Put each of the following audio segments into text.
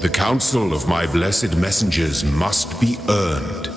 The counsel of my blessed messengers must be earned.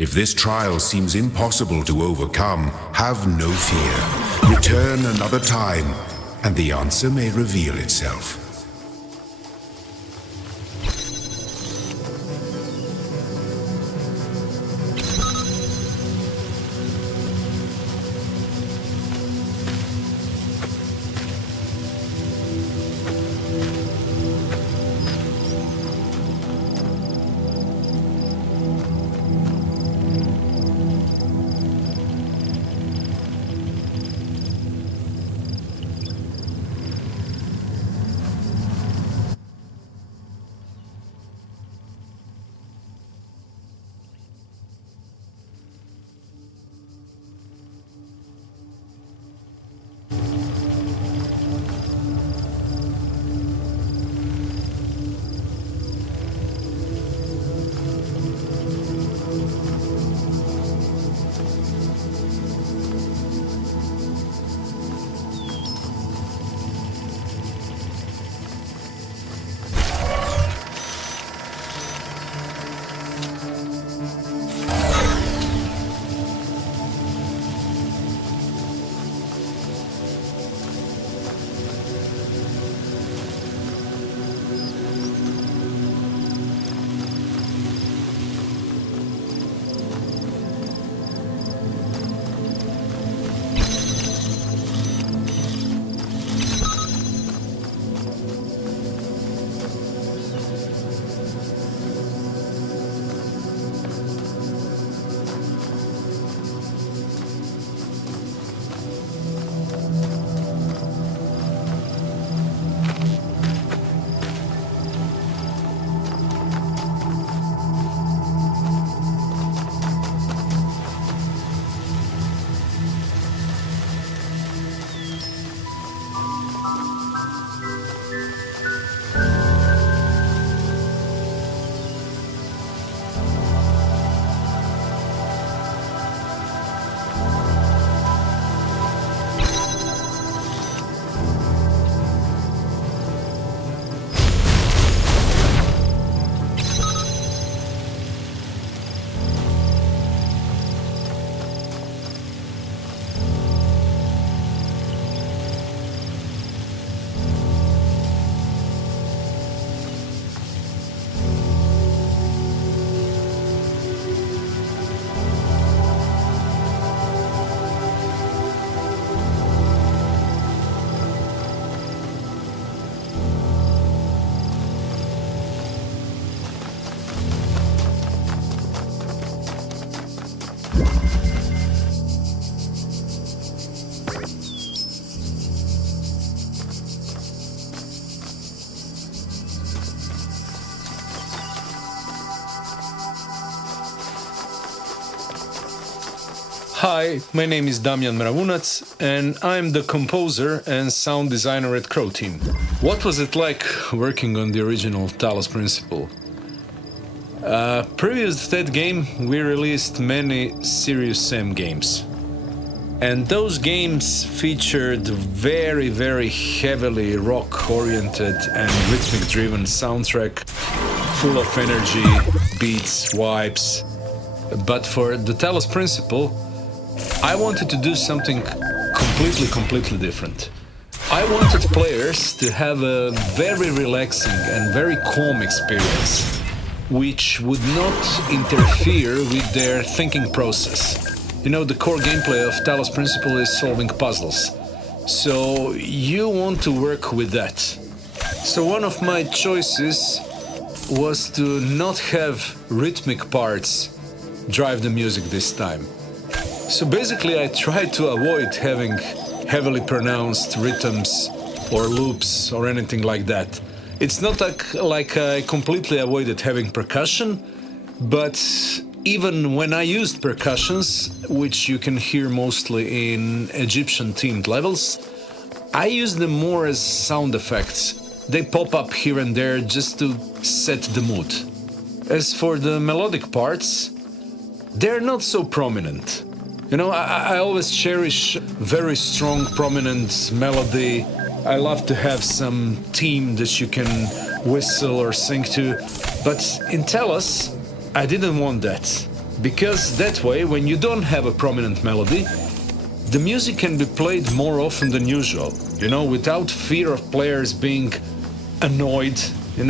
If this trial seems impossible to overcome, have no fear. Return another time, and the answer may reveal itself. Hi, my name is Damian Mravunac, and I'm the composer and sound designer at Crow Team. What was it like working on the original Talos Principle? Previous to that game, we released many Serious Sam games. And those games featured very heavily rock-oriented and rhythmic-driven soundtrack, full of energy, beats, vibes. But for the Talos Principle, I wanted to do something completely different. I wanted players to have a very relaxing and very calm experience, which would not interfere with their thinking process. You know, the core gameplay of Talos Principle is solving puzzles. So you want to work with that. So one of my choices was to not have rhythmic parts drive the music this time. So basically I tried to avoid having heavily pronounced rhythms or loops or anything like that. It's not like I completely avoided having percussion, but even when I used percussions, which you can hear mostly in Egyptian themed levels, I use them more as sound effects. They pop up here and there just to set the mood. As for the melodic parts, they're not so prominent. You know, I always cherish very strong, prominent melody. I love to have some theme that you can whistle or sing to. But in Talos, I didn't want that. because that way, when you don't have a prominent melody, the music can be played more often than usual, without fear of players being annoyed,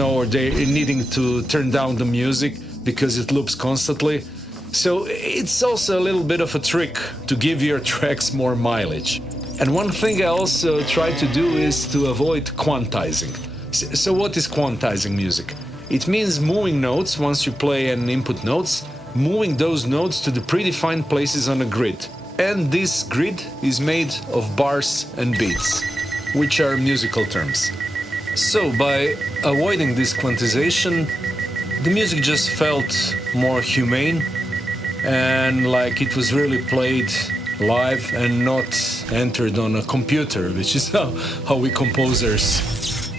or they needing to turn down the music because it loops constantly. So it's also a little bit of a trick to give your tracks more mileage. And one thing I also try to do is to avoid quantizing. So what is quantizing music? It means moving notes once you play an input notes, moving those notes to the predefined places on a grid. And this grid is made of bars and beats, which are musical terms. So by avoiding this quantization, the music just felt more humane and like it was really played live and not entered on a computer, which is how we composers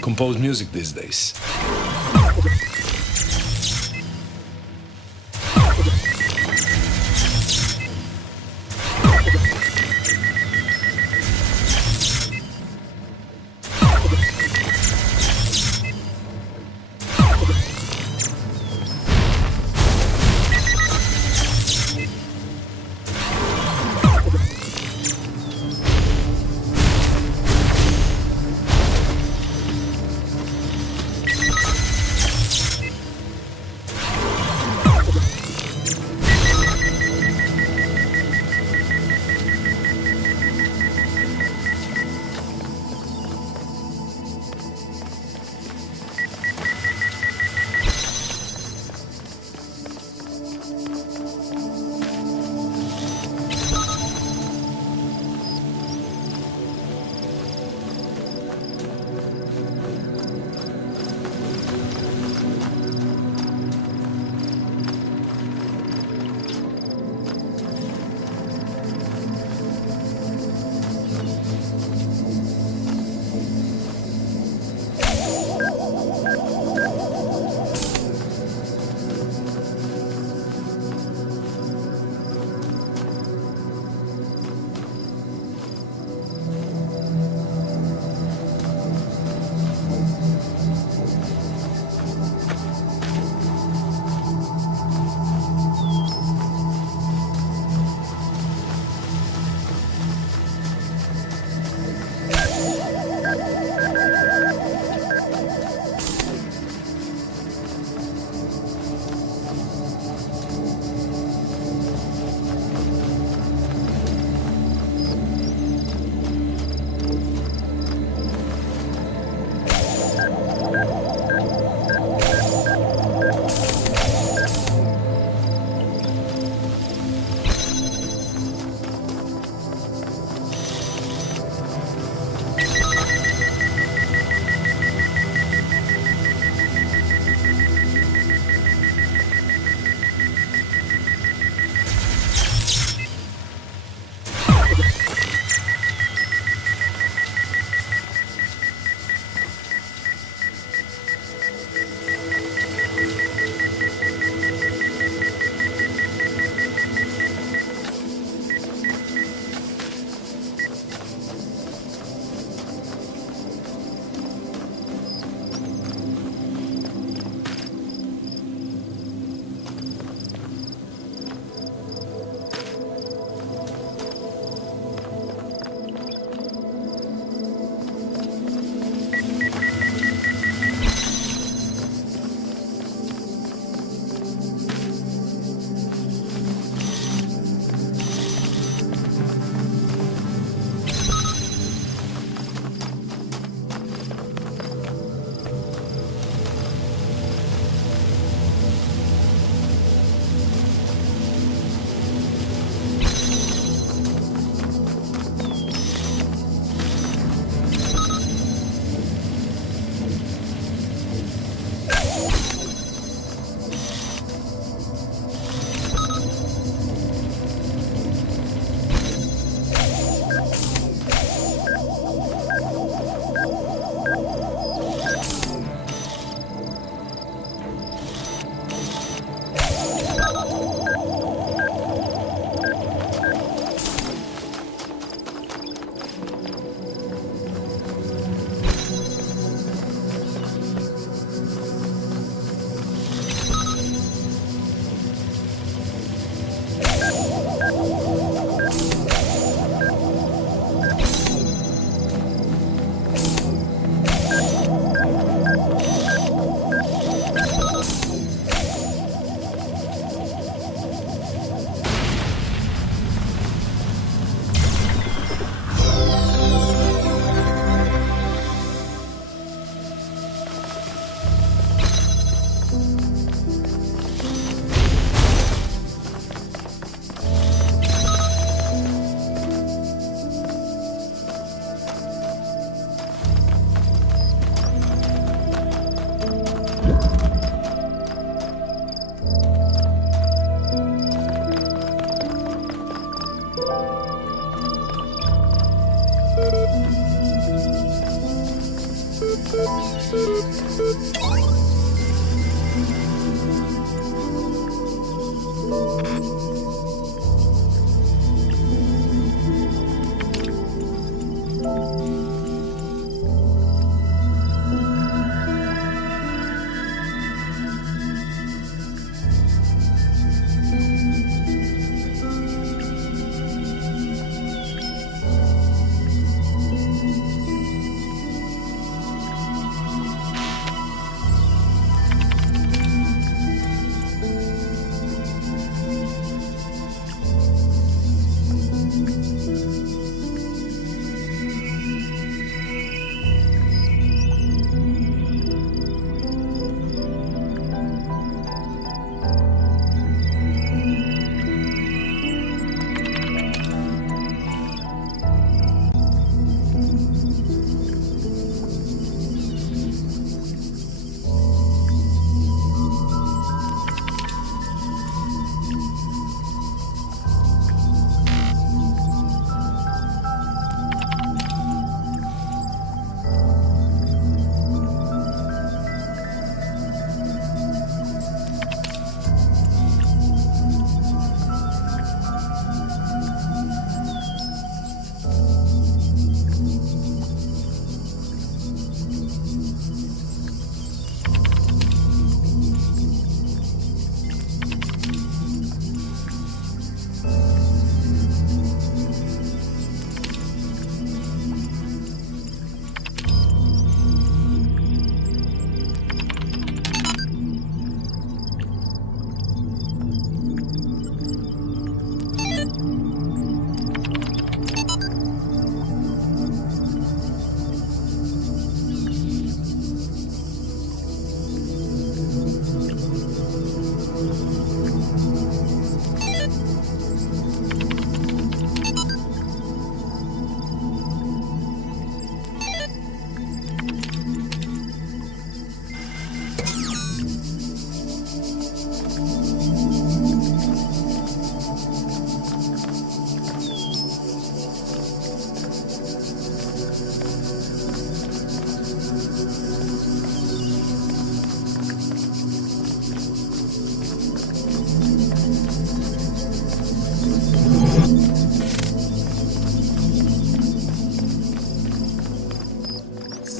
compose music these days.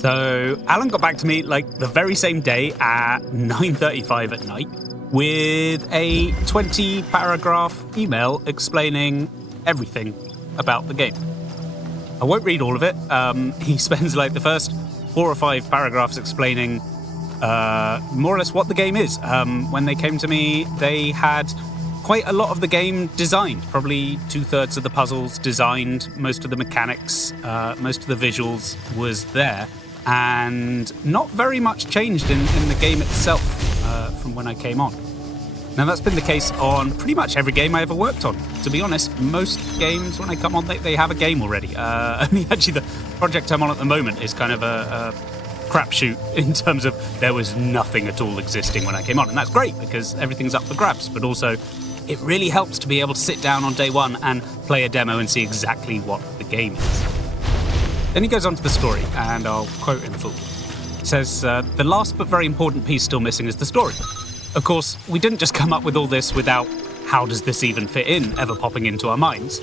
So Alan got back to me like the very same day at 9:35 at night with a 20-paragraph email explaining everything about the game. I won't read all of it. He spends like the first 4 or 5 paragraphs explaining more or less what the game is. When they came to me, they had quite a lot of the game designed, probably 2/3 of the puzzles designed, most of the mechanics, most of the visuals was there, and not very much changed in the game itself from when I came on. Now, that's been the case on pretty much every game I ever worked on. To be honest, most games, when I come on, they have a game already. Actually, the project I'm on at the moment is kind of a crapshoot in terms of there was nothing at all existing when I came on. And that's great because everything's up for grabs, but also it really helps to be able to sit down on day one and play a demo and see exactly what the game is. Then he goes on to the story, and I'll quote in full. It says, the last but very important piece still missing is the story. Of course, we didn't just come up with all this without how does this even fit in ever popping into our minds.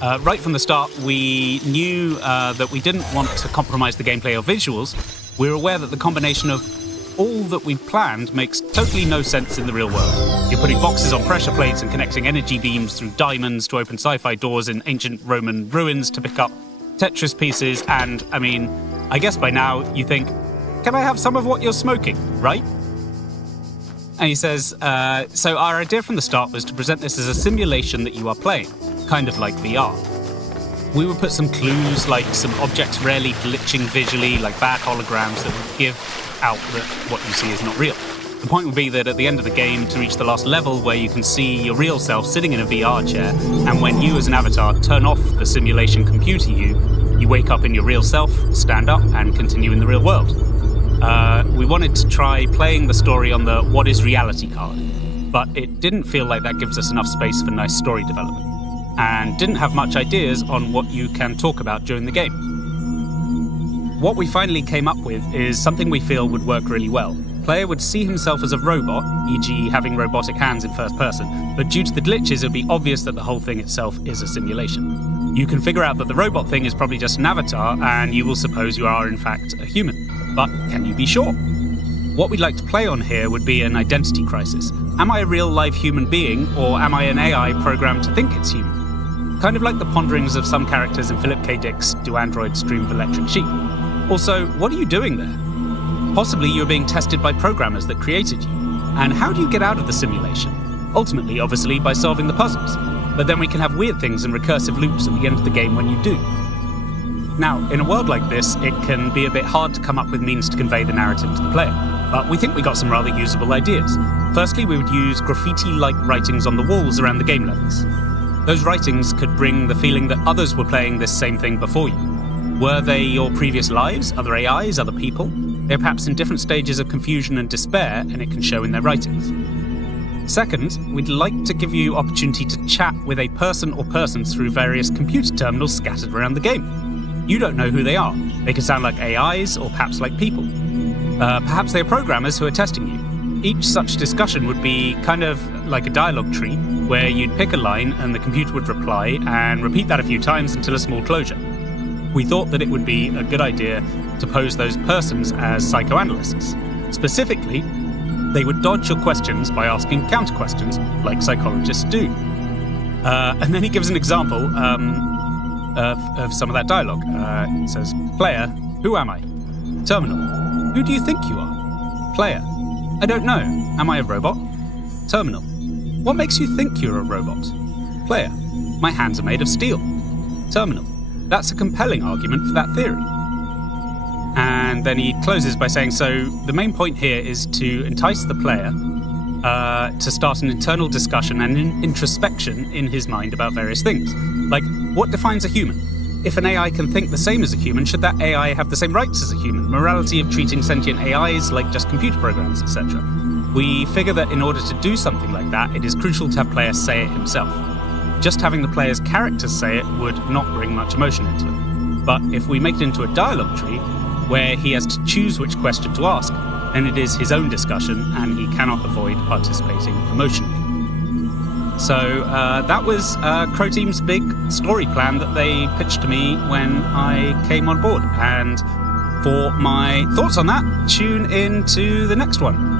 Right from the start, we knew that we didn't want to compromise the gameplay or visuals. We were aware that the combination of all that we planned makes totally no sense in the real world. You're putting boxes on pressure plates and connecting energy beams through diamonds to open sci-fi doors in ancient Roman ruins to pick up Tetris pieces, and, I mean, I guess by now you think, can I have some of what you're smoking, right? And he says, so our idea from the start was to present this as a simulation that you are playing, kind of like VR. We would put some clues, like some objects rarely glitching visually, like bad holograms that would give out that what you see is not real. The point would be that at the end of the game, to reach the last level where you can see your real self sitting in a VR chair, and when you as an avatar turn off the simulation computer you wake up in your real self, stand up, and continue in the real world. We wanted to try playing the story on the what is reality card, but it didn't feel like that gives us enough space for nice story development, and didn't have much ideas on what you can talk about during the game. What we finally came up with is something we feel would work really well. Player would see himself as a robot, e.g. having robotic hands in first person, but due to the glitches it would be obvious that the whole thing itself is a simulation. You can figure out that the robot thing is probably just an avatar, and you will suppose you are in fact a human. But can you be sure? What we'd like to play on here would be an identity crisis. Am I a real live human being, or am I an AI programmed to think it's human? Kind of like the ponderings of some characters in Philip K. Dick's Do Androids Dream of Electric Sheep. Also, what are you doing there? Possibly you're being tested by programmers that created you. And how do you get out of the simulation? Ultimately, obviously, by solving the puzzles. But then we can have weird things and recursive loops at the end of the game when you do. Now, in a world like this, it can be a bit hard to come up with means to convey the narrative to the player. But we think we got some rather usable ideas. Firstly, we would use graffiti-like writings on the walls around the game levels. Those writings could bring the feeling that others were playing this same thing before you. Were they your previous lives, other AIs, other people? They're perhaps in different stages of confusion and despair, and it can show in their writings. Second, we'd like to give you opportunity to chat with a person or persons through various computer terminals scattered around the game. You don't know who they are. They could sound like AIs or perhaps like people. Perhaps they're programmers who are testing you. Each such discussion would be kind of like a dialogue tree, where you'd pick a line and the computer would reply and repeat that a few times until a small closure. We thought that it would be a good idea to pose those persons as psychoanalysts. Specifically, they would dodge your questions by asking counter-questions, like psychologists do. And then he gives an example of some of that dialogue. It says, player, who am I? Terminal, who do you think you are? Player, I don't know. Am I a robot? Terminal, what makes you think you're a robot? Player, my hands are made of steel. Terminal, that's a compelling argument for that theory. And then he closes by saying, so the main point here is to entice the player to start an internal discussion and introspection in his mind about various things. Like, what defines a human? If an AI can think the same as a human, should that AI have the same rights as a human? Morality of treating sentient AIs like just computer programs, etc. We figure that in order to do something like that, it is crucial to have players say it himself. Just having the player's characters say it would not bring much emotion into it. But if we make it into a dialogue tree, where he has to choose which question to ask, then it is his own discussion and he cannot avoid participating emotionally. So that was Crow Team's big story plan that they pitched to me when I came on board. And For my thoughts on that, tune in to the next one.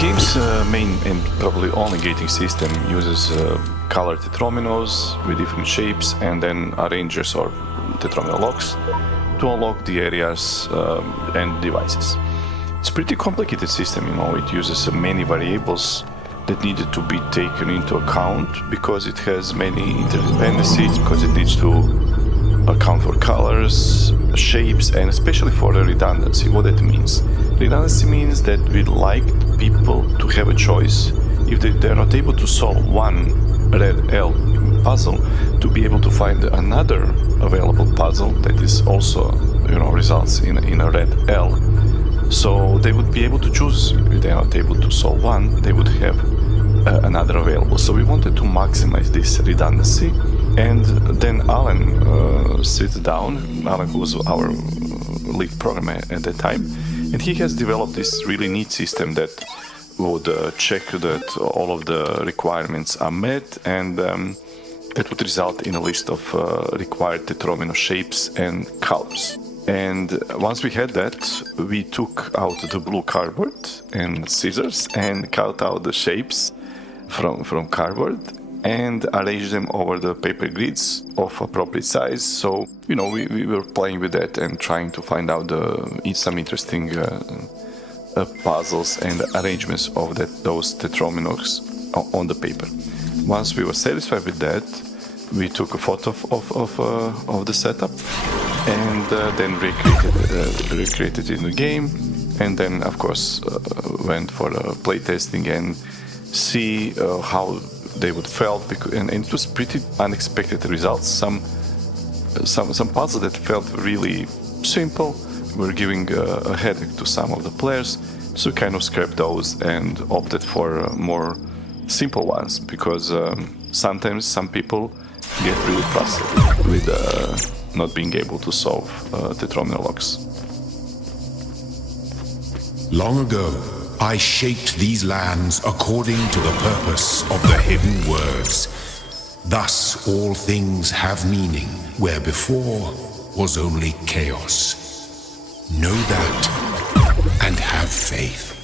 The game's main and probably only gating system uses colored tetrominos with different shapes and then arrangers or tetromino locks to unlock the areas and devices. It's a pretty complicated system, it uses many variables that needed to be taken into account because it has many interdependencies, because it needs to account for colors, shapes, and especially for the redundancy. What that means? Redundancy means that we'd like people to have a choice. If they're not able to solve one red L puzzle, to be able to find another available puzzle that is also, results in a red L. So they would be able to choose. If they're not able to solve one, they would have another available. So we wanted to maximize this redundancy. And then Alan sits down. Alan, who was our lead programmer at that time, and he has developed this really neat system that would check that all of the requirements are met, and that would result in a list of required tetromino shapes and colors. And once we had that, we took out the blue cardboard and scissors and cut out the shapes from cardboard and arranged them over the paper grids of appropriate size. So, we were playing with that and trying to find out some interesting puzzles and arrangements of those tetrominos on the paper. Once we were satisfied with that, we took a photo of the setup and then recreated it in the game, and then of course went for playtesting and see how they would felt, and it was pretty unexpected results. Some puzzles that felt really simple were giving a headache to some of the players, so kind of scrapped those and opted for more simple ones, because sometimes some people get really frustrated with not being able to solve tetromino locks. Long ago, I shaped these lands according to the purpose of the hidden words. Thus all things have meaning, where before was only chaos. Know that, and have faith.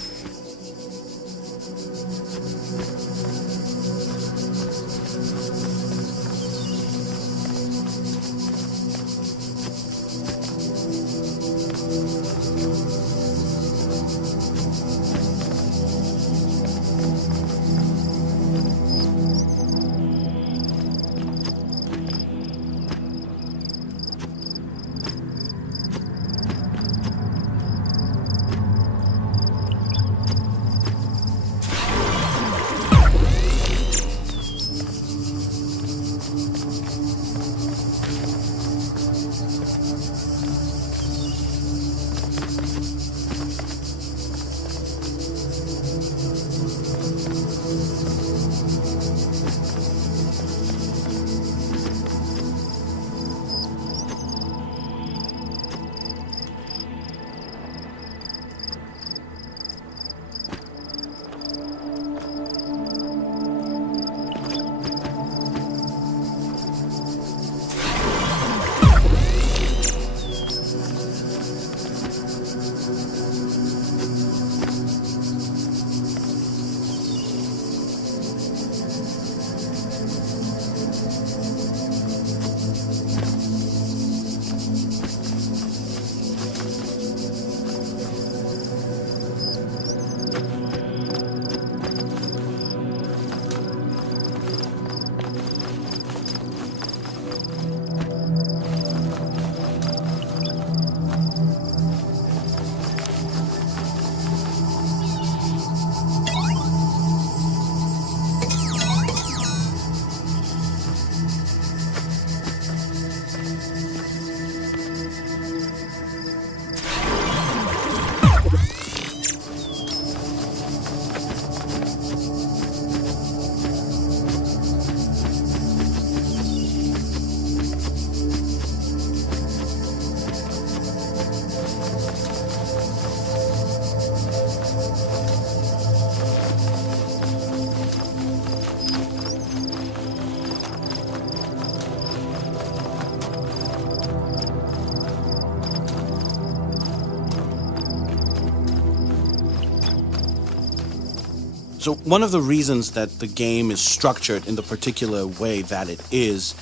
So one of the reasons that the game is structured in the particular way that it is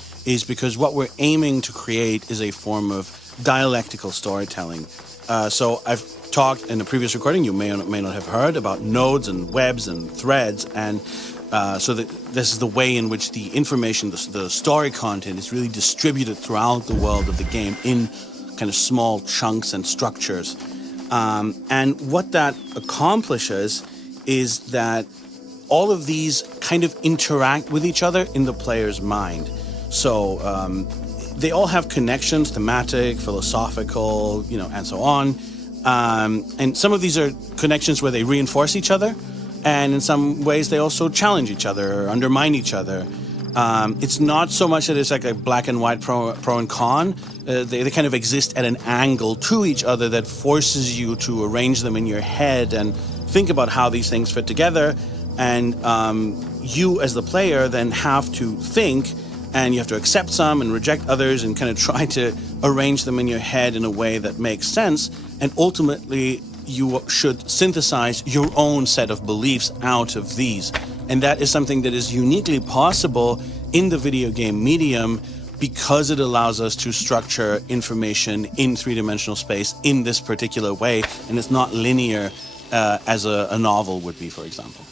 because what we're aiming to create is a form of dialectical storytelling. So I've talked in a previous recording, you may or may not have heard, about nodes and webs and threads, and so this is the way in which the information, the story content is really distributed throughout the world of the game in kind of small chunks and structures. And what that accomplishes is that all of these kind of interact with each other in the player's mind. So they all have connections, thematic, philosophical, and so on. And some of these are connections where they reinforce each other, and in some ways they also challenge each other or undermine each other. It's not so much that it's like a black and white pro and con. They kind of exist at an angle to each other that forces you to arrange them in your head and think about how these things fit together. And you as the player then have to think, and you have to accept some and reject others and kind of try to arrange them in your head in a way that makes sense. And ultimately, you should synthesize your own set of beliefs out of these. And that is something that is uniquely possible in the video game medium because it allows us to structure information in three-dimensional space in this particular way. And it's not linear as a novel would be, for example.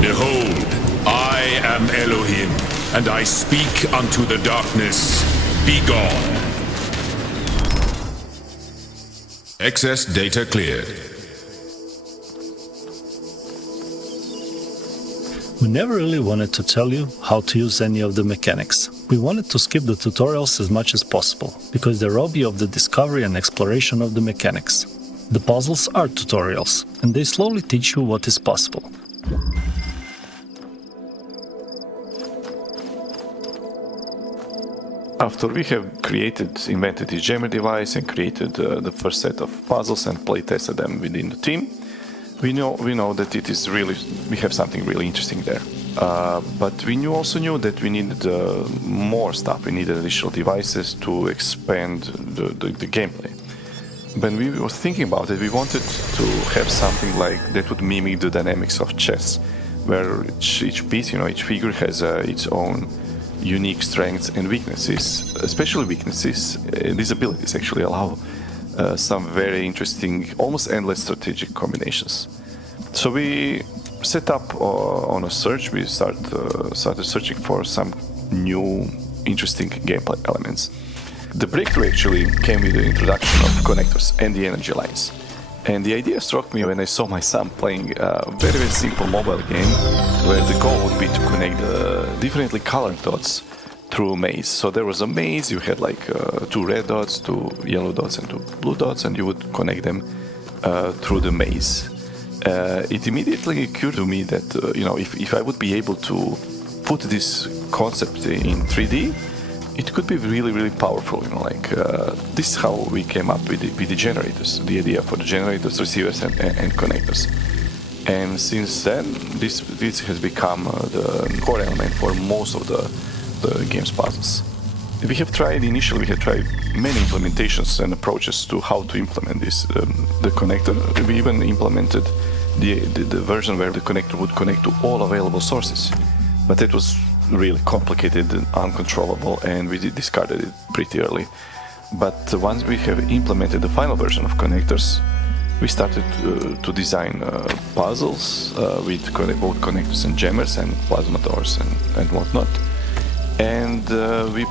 Behold, I am Elohim, and I speak unto the darkness, be gone. Excess data cleared. We never really wanted to tell you how to use any of the mechanics. We wanted to skip the tutorials as much as possible, because they rob you of the discovery and exploration of the mechanics. The puzzles are tutorials, and they slowly teach you what is possible. After we have invented the jammer device and created the first set of puzzles and play tested them within the team, we know that we have something really interesting there. But we also knew that we needed more stuff. We needed additional devices to expand the gameplay. When we were thinking about it, we wanted to have something like that would mimic the dynamics of chess, where each piece, each figure has its own unique strengths and weaknesses, especially weaknesses. These abilities actually allow some very interesting, almost endless strategic combinations. So we set up on a search. We started searching for some new, interesting gameplay elements. The breakthrough actually came with the introduction of connectors and the energy lines. And the idea struck me when I saw my son playing a very, very simple mobile game where the goal would be to connect differently colored dots through a maze. So there was a maze, you had like 2 red dots, 2 yellow dots and 2 blue dots, and you would connect them through the maze. It immediately occurred to me that if I would be able to put this concept in 3D, it could be really, really powerful. This is how we came up with the generators, the idea for the generators, receivers, and connectors. And since then, this has become the core element for most of the game's puzzles. We have tried many implementations and approaches to how to implement this, the connector. We even implemented the version where the connector would connect to all available sources. But it was really complicated and uncontrollable, and we discarded it pretty early. But once we have implemented the final version of connectors, we started to design puzzles with both connectors and jammers and plasma doors and whatnot. And we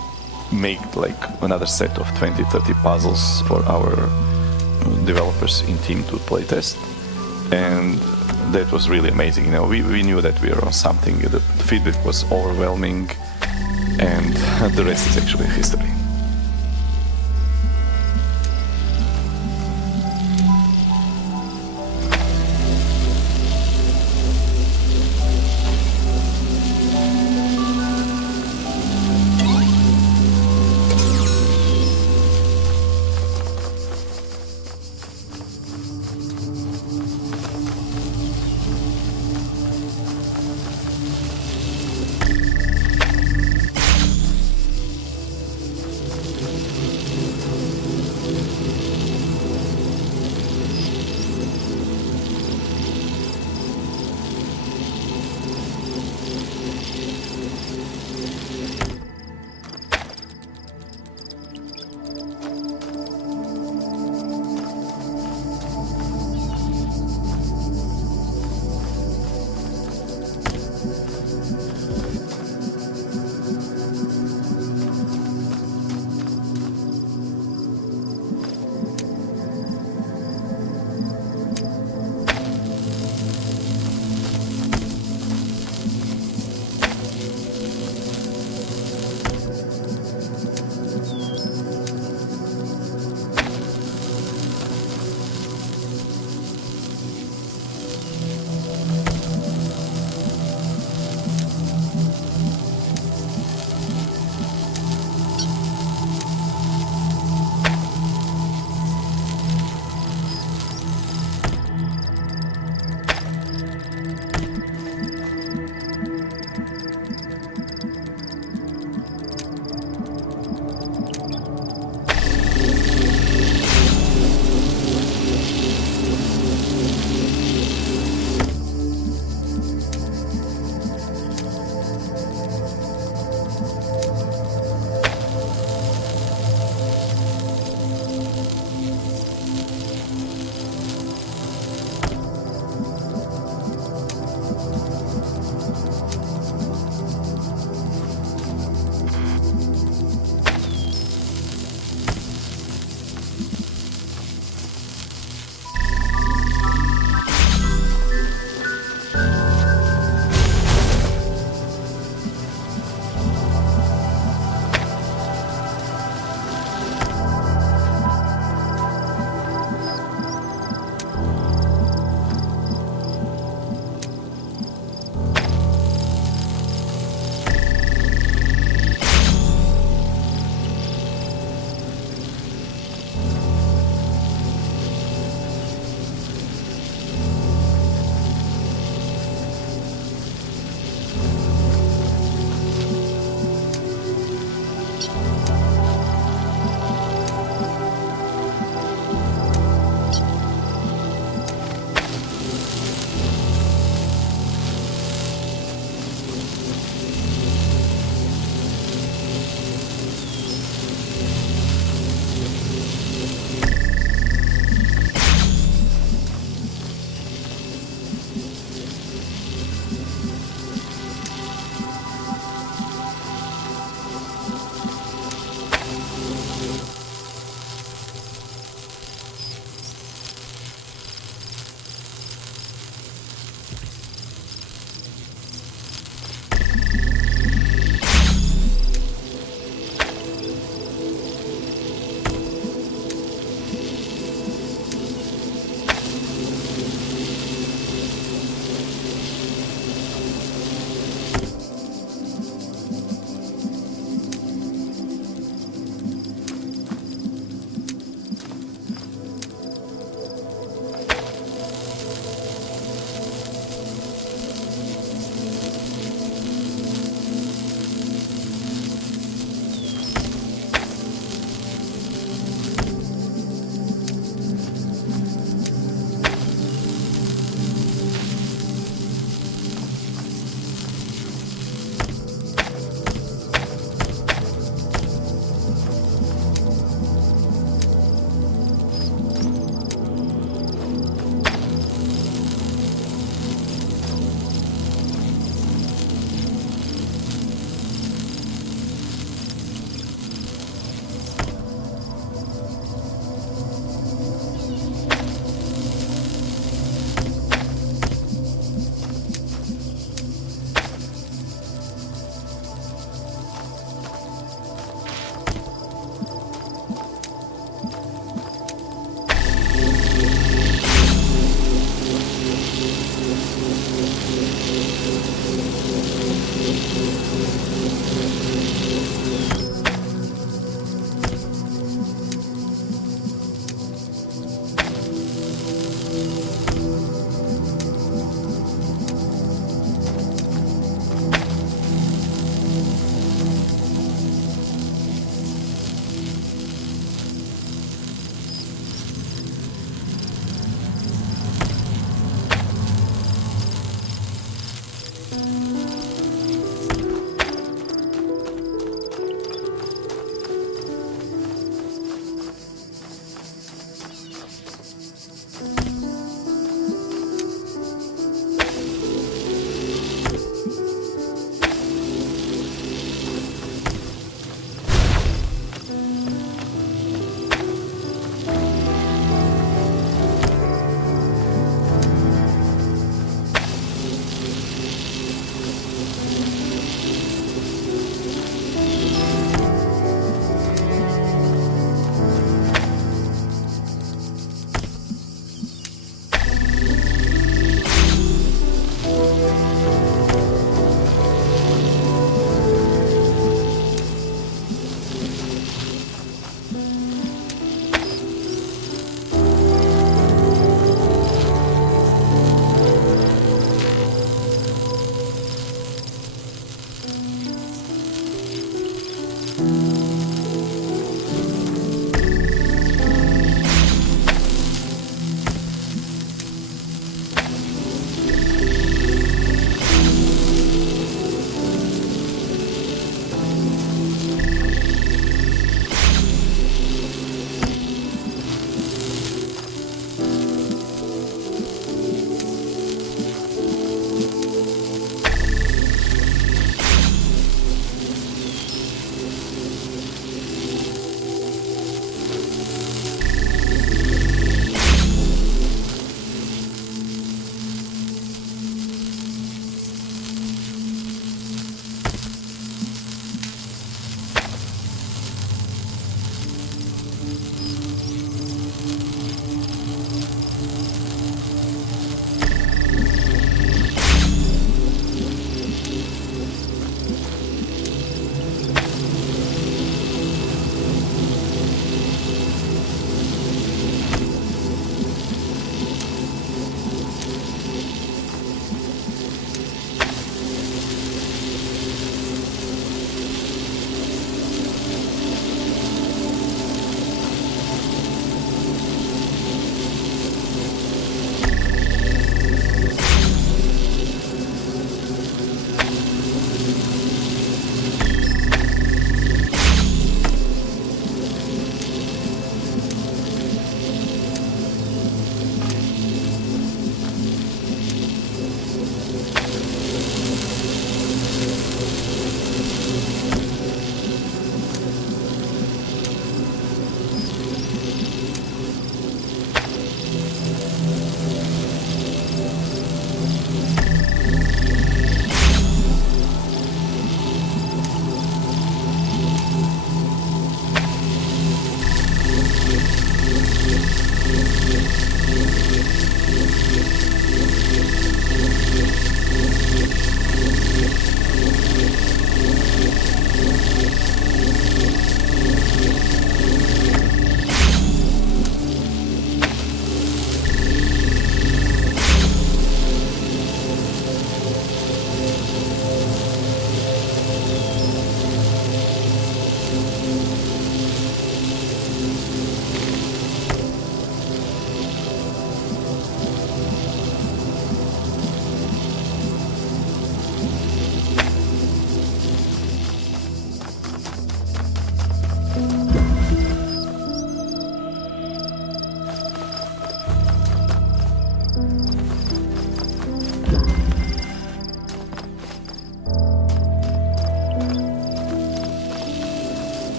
made like another set of 20-30 puzzles for our developers in team to playtest, and that was really amazing. You know, we knew that we were on something. The feedback was overwhelming, and the rest is actually history.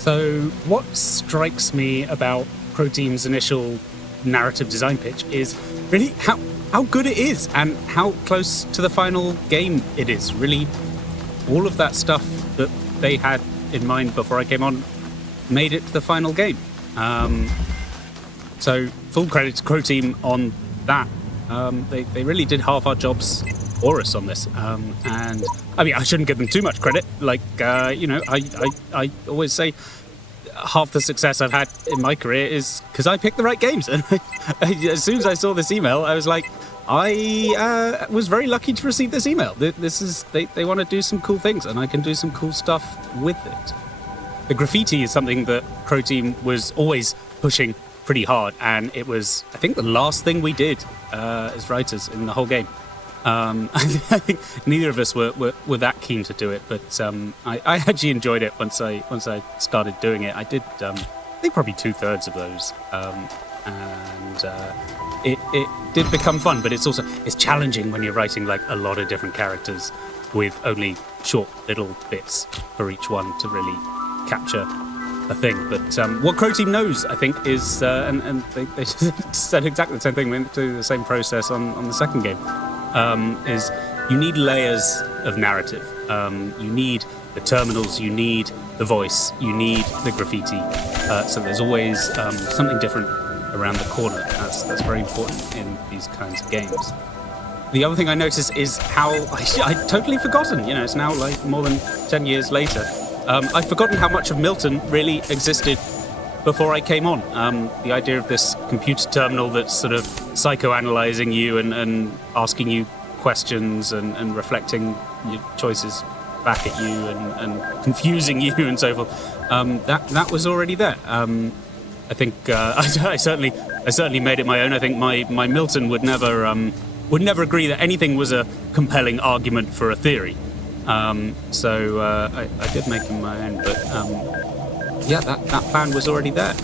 So what strikes me about Crow Team's initial narrative design pitch is really how good it is and how close to the final game it is. Really, all of that stuff that they had in mind before I came on made it to the final game. So full credit to Crow Team on that. They really did half our jobs for us on this. And I mean, I shouldn't give them too much credit. Like, I always say half the success I've had in my career is because I picked the right games. And as soon as I saw this email, I was like, I was very lucky to receive this email. They want to do some cool things, and I can do some cool stuff with it. The graffiti is something that Crow Team was always pushing pretty hard, and it was, I think, the last thing we did as writers in the whole game. I think neither of us were that keen to do it, but I actually enjoyed it once I started doing it. I did, I think, probably 2/3 of those, and it did become fun. But it's challenging when you're writing like a lot of different characters with only short little bits for each one to really capture a thing. But what Crow Team knows, I think, is and they said exactly the same thing. We went through the same process on the second game. Is you need layers of narrative. You need the terminals, you need the voice, you need the graffiti. So there's always something different around the corner. That's very important in these kinds of games. The other thing I noticed is how I'd totally forgotten. You know, it's now like more than 10 years later. I'd forgotten how much of Milton really existed before I came on. The idea of this computer terminal that's sort of psychoanalyzing you and asking you questions and reflecting your choices back at you and confusing you and so forth. That was already there. I think I certainly made it my own. I think my Milton would never agree that anything was a compelling argument for a theory. So I did make him my own, but yeah, that plan was already there.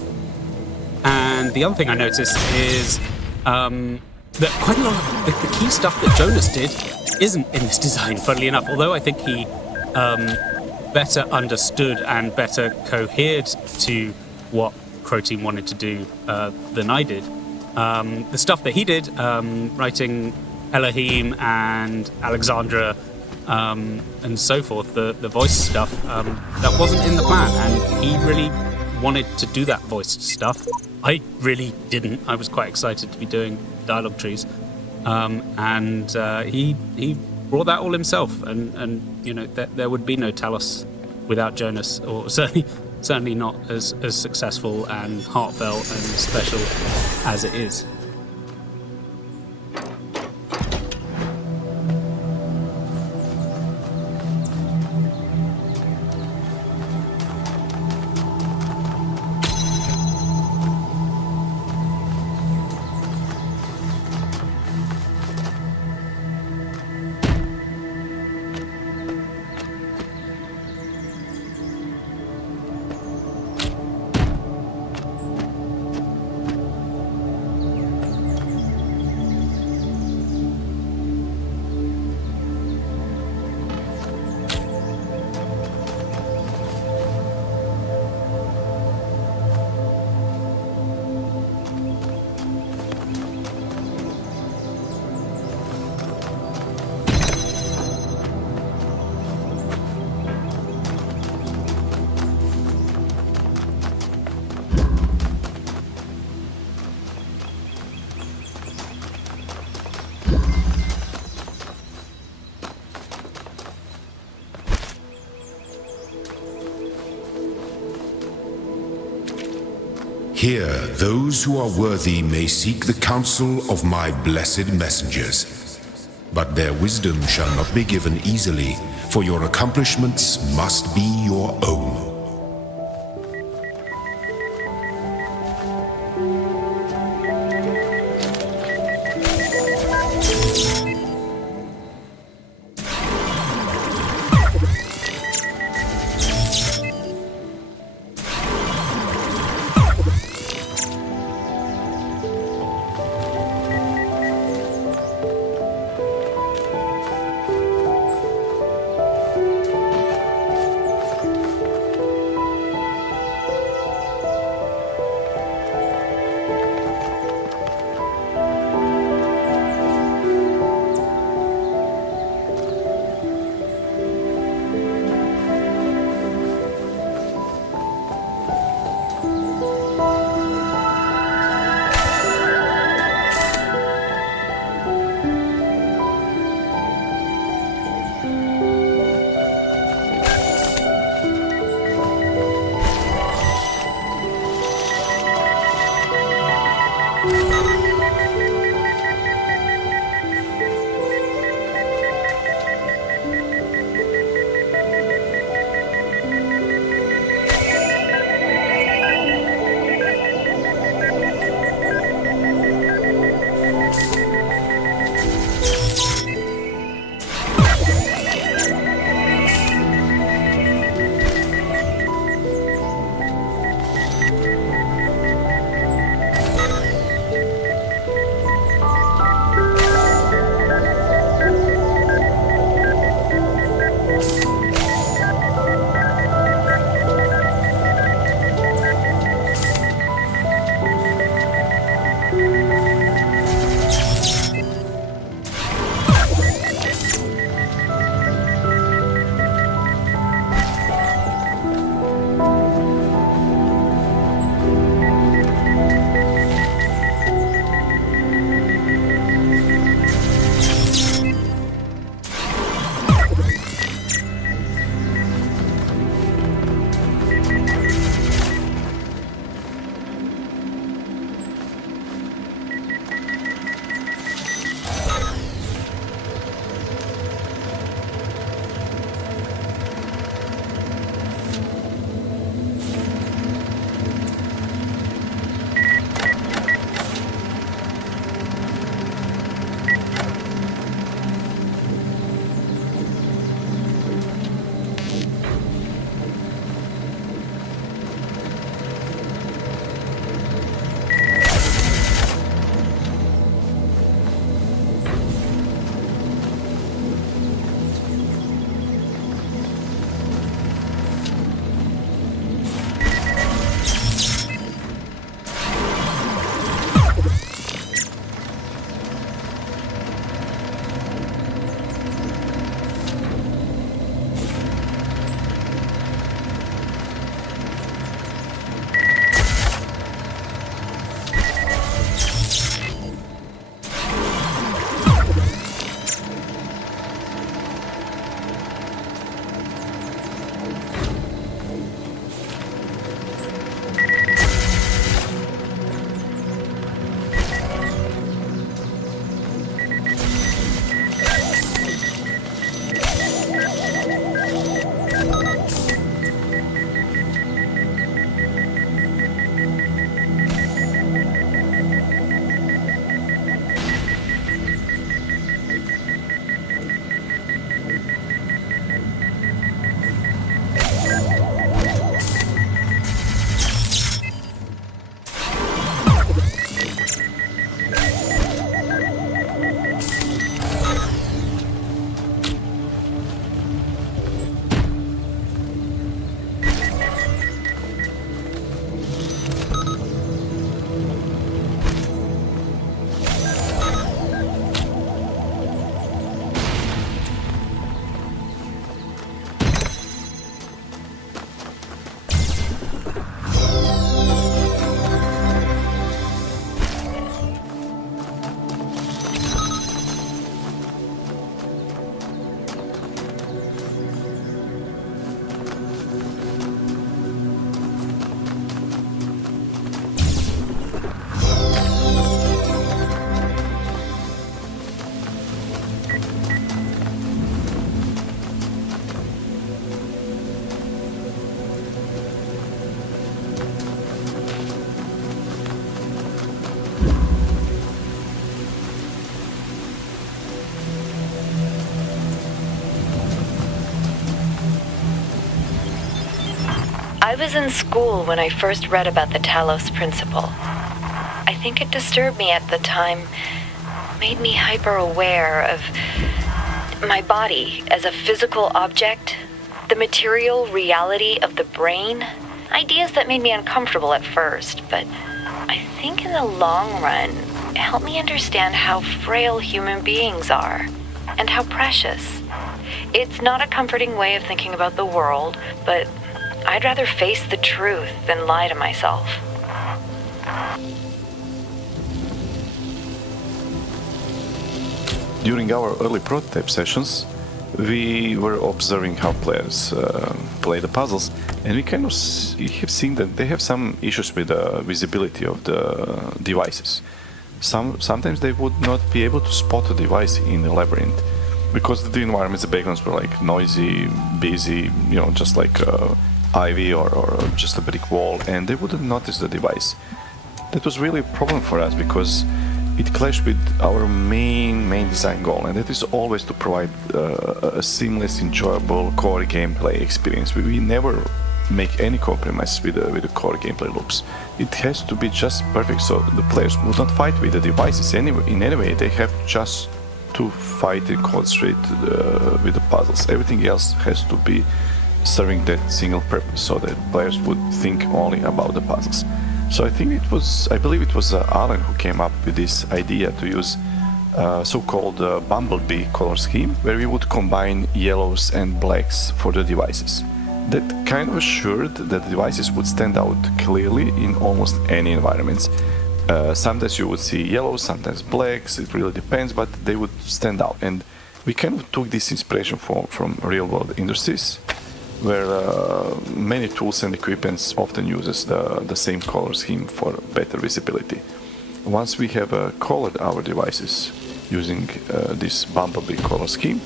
And the other thing I noticed is that quite a lot of the key stuff that Jonas did isn't in this design, funnily enough, although I think he better understood and better cohered to what Crow Team wanted to do than I did. The stuff that he did, writing Elohim and Alexandra and so forth, the voice stuff, that wasn't in the plan, and he really wanted to do that voice stuff. I really didn't. I was quite excited to be doing dialogue trees, and he brought that all himself, and you know, there would be no Talos without Jonas, or certainly not as successful and heartfelt and special as it is. Here, those who are worthy may seek the counsel of my blessed messengers. But their wisdom shall not be given easily, for your accomplishments must be your own. was in school when I first read about the Talos Principle. I think it disturbed me at the time, made me hyper-aware of my body as a physical object, the material reality of the brain. Ideas that made me uncomfortable at first, but I think in the long run, it helped me understand how frail human beings are and how precious. It's not a comforting way of thinking about the world, but I'd rather face the truth than lie to myself. During our early prototype sessions, we were observing how players play the puzzles, and we kind of have seen that they have some issues with the visibility of the devices. Sometimes they would not be able to spot a device in the labyrinth because the environments, the backgrounds were like noisy, busy, just like ivy or just a brick wall, and they wouldn't notice the device. That was really a problem for us because it clashed with our main design goal, and that is always to provide a seamless, enjoyable core gameplay experience. We never make any compromise with the core gameplay loops. It has to be just perfect, so the players will not fight with the devices in any way. They have just to fight and concentrate with the puzzles. Everything else has to be serving that single purpose, so that players would think only about the puzzles. So I believe it was Alan who came up with this idea to use so-called bumblebee color scheme, where we would combine yellows and blacks for the devices. That kind of assured that the devices would stand out clearly in almost any environments. Sometimes you would see yellows, sometimes blacks, it really depends, but they would stand out. And we kind of took this inspiration from real-world industries, where many tools and equipments often uses the same color scheme for better visibility. Once we have colored our devices using this bumblebee color scheme,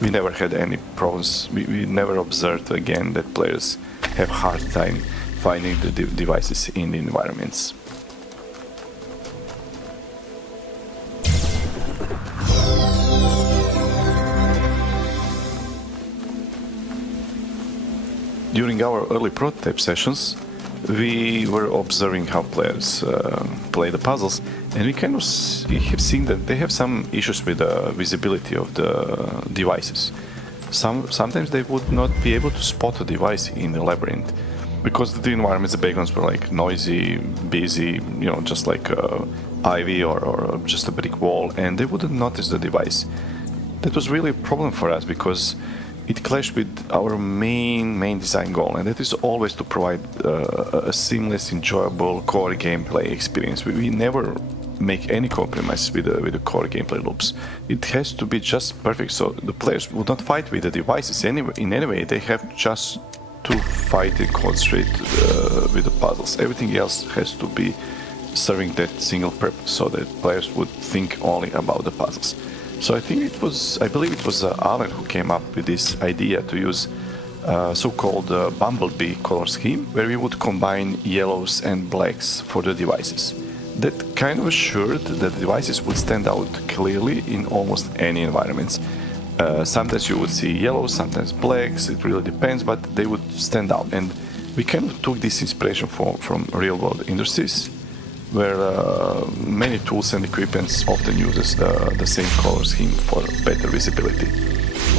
we never had any problems. We never observed again that players have hard time finding the devices in the environments. During our early prototype sessions, we were observing how players play the puzzles, and we kind of have seen that they have some issues with the visibility of the devices. Sometimes they would not be able to spot a device in the labyrinth because the environments, the backgrounds were like noisy, busy, just like ivy or just a brick wall, and they wouldn't notice the device. That was really a problem for us because it clashed with our main design goal, and that is always to provide a seamless, enjoyable core gameplay experience. We never make any compromise with the core gameplay loops. It has to be just perfect, so the players would not fight with the devices in any way. They have just to fight and concentrate with the puzzles. Everything else has to be serving that single purpose, so that players would think only about the puzzles. So I believe it was Alan who came up with this idea to use so-called bumblebee color scheme, where we would combine yellows and blacks for the devices. That kind of assured that the devices would stand out clearly in almost any environments. Sometimes you would see yellows, sometimes blacks, it really depends, but they would stand out. And we kind of took this inspiration from real-world industries, where many tools and equipments often uses the same color scheme for better visibility.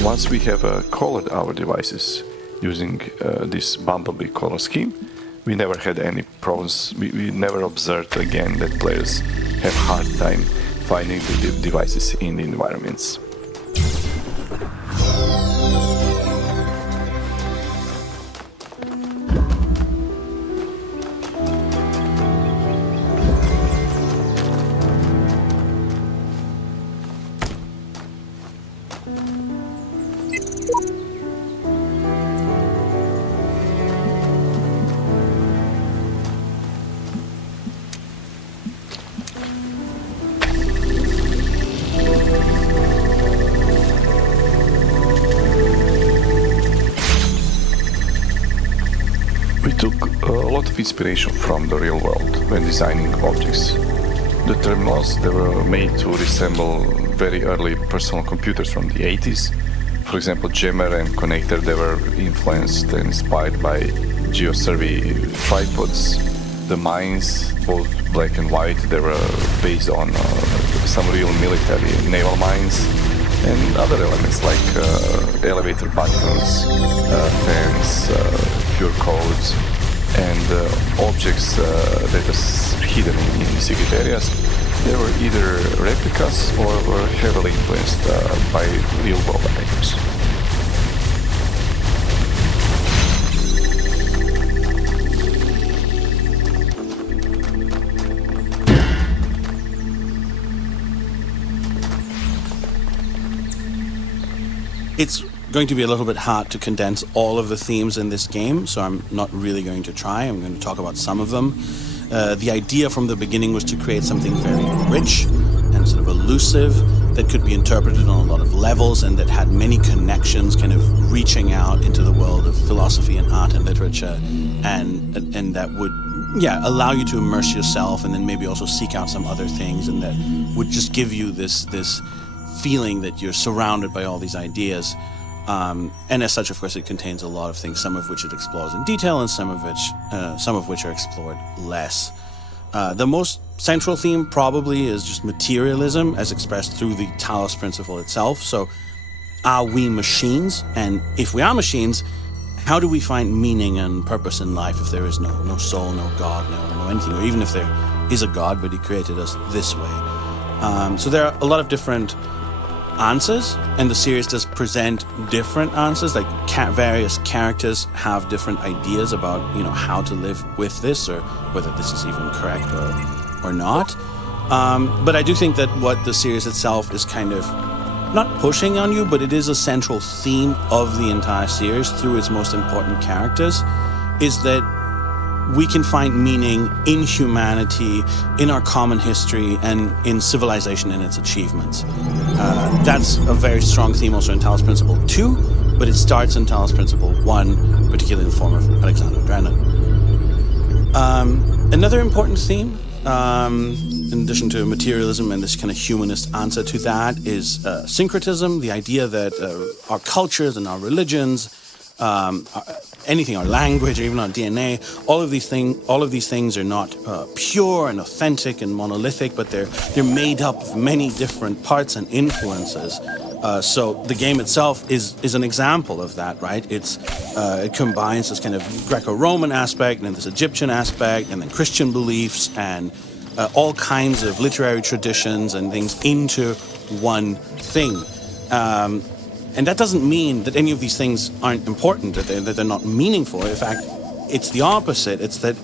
Once we have colored our devices using this bumblebee color scheme, we never had any problems. We never observed again that players have hard time finding the devices in the environments. We took a lot of inspiration from the real world when designing objects. The terminals, they were made to resemble very early personal computers from the 80s. For example, jammer and connector, they were influenced and inspired by geosurvey tripods. The mines, both black and white, they were based on some real military naval mines, and other elements like elevator buttons, fans, QR codes, and objects that are hidden in secret areas. They were either replicas or were heavily influenced by real-world items. It's going to be a little bit hard to condense all of the themes in this game, so I'm not really going to try. I'm going to talk about some of them. The idea from the beginning was to create something very rich and sort of elusive that could be interpreted on a lot of levels and that had many connections kind of reaching out into the world of philosophy and art and literature, and that would allow you to immerse yourself and then maybe also seek out some other things, and that would just give you this feeling that you're surrounded by all these ideas. And as such, of course, it contains a lot of things, some of which it explores in detail and some of which are explored less. The most central theme probably is just materialism as expressed through the Talos principle itself. So are we machines? And if we are machines, how do we find meaning and purpose in life if there is no soul, no God, no anything, or even if there is a God, but he created us this way? So there are a lot of different answers, and the series does present different answers. Like various characters have different ideas about how to live with this, or whether this is even correct or not. But I do think that what the series itself is kind of not pushing on you, but it is a central theme of the entire series through its most important characters, is that we can find meaning in humanity, in our common history, and in civilization and its achievements. That's a very strong theme also in Talos Principle 2, but it starts in Talos Principle 1, particularly in the form of Alexander Drennan. Another important theme, in addition to materialism and this kind of humanist answer to that, is syncretism, the idea that our cultures and our religions, anything, our language, or even our DNA, all of these things are not pure and authentic and monolithic, but they're made up of many different parts and influences. So the game itself is an example of that, right? It combines this kind of Greco-Roman aspect and this Egyptian aspect, and then Christian beliefs and all kinds of literary traditions and things into one thing. And that doesn't mean that any of these things aren't important, that they're not meaningful. In fact, it's the opposite. It's that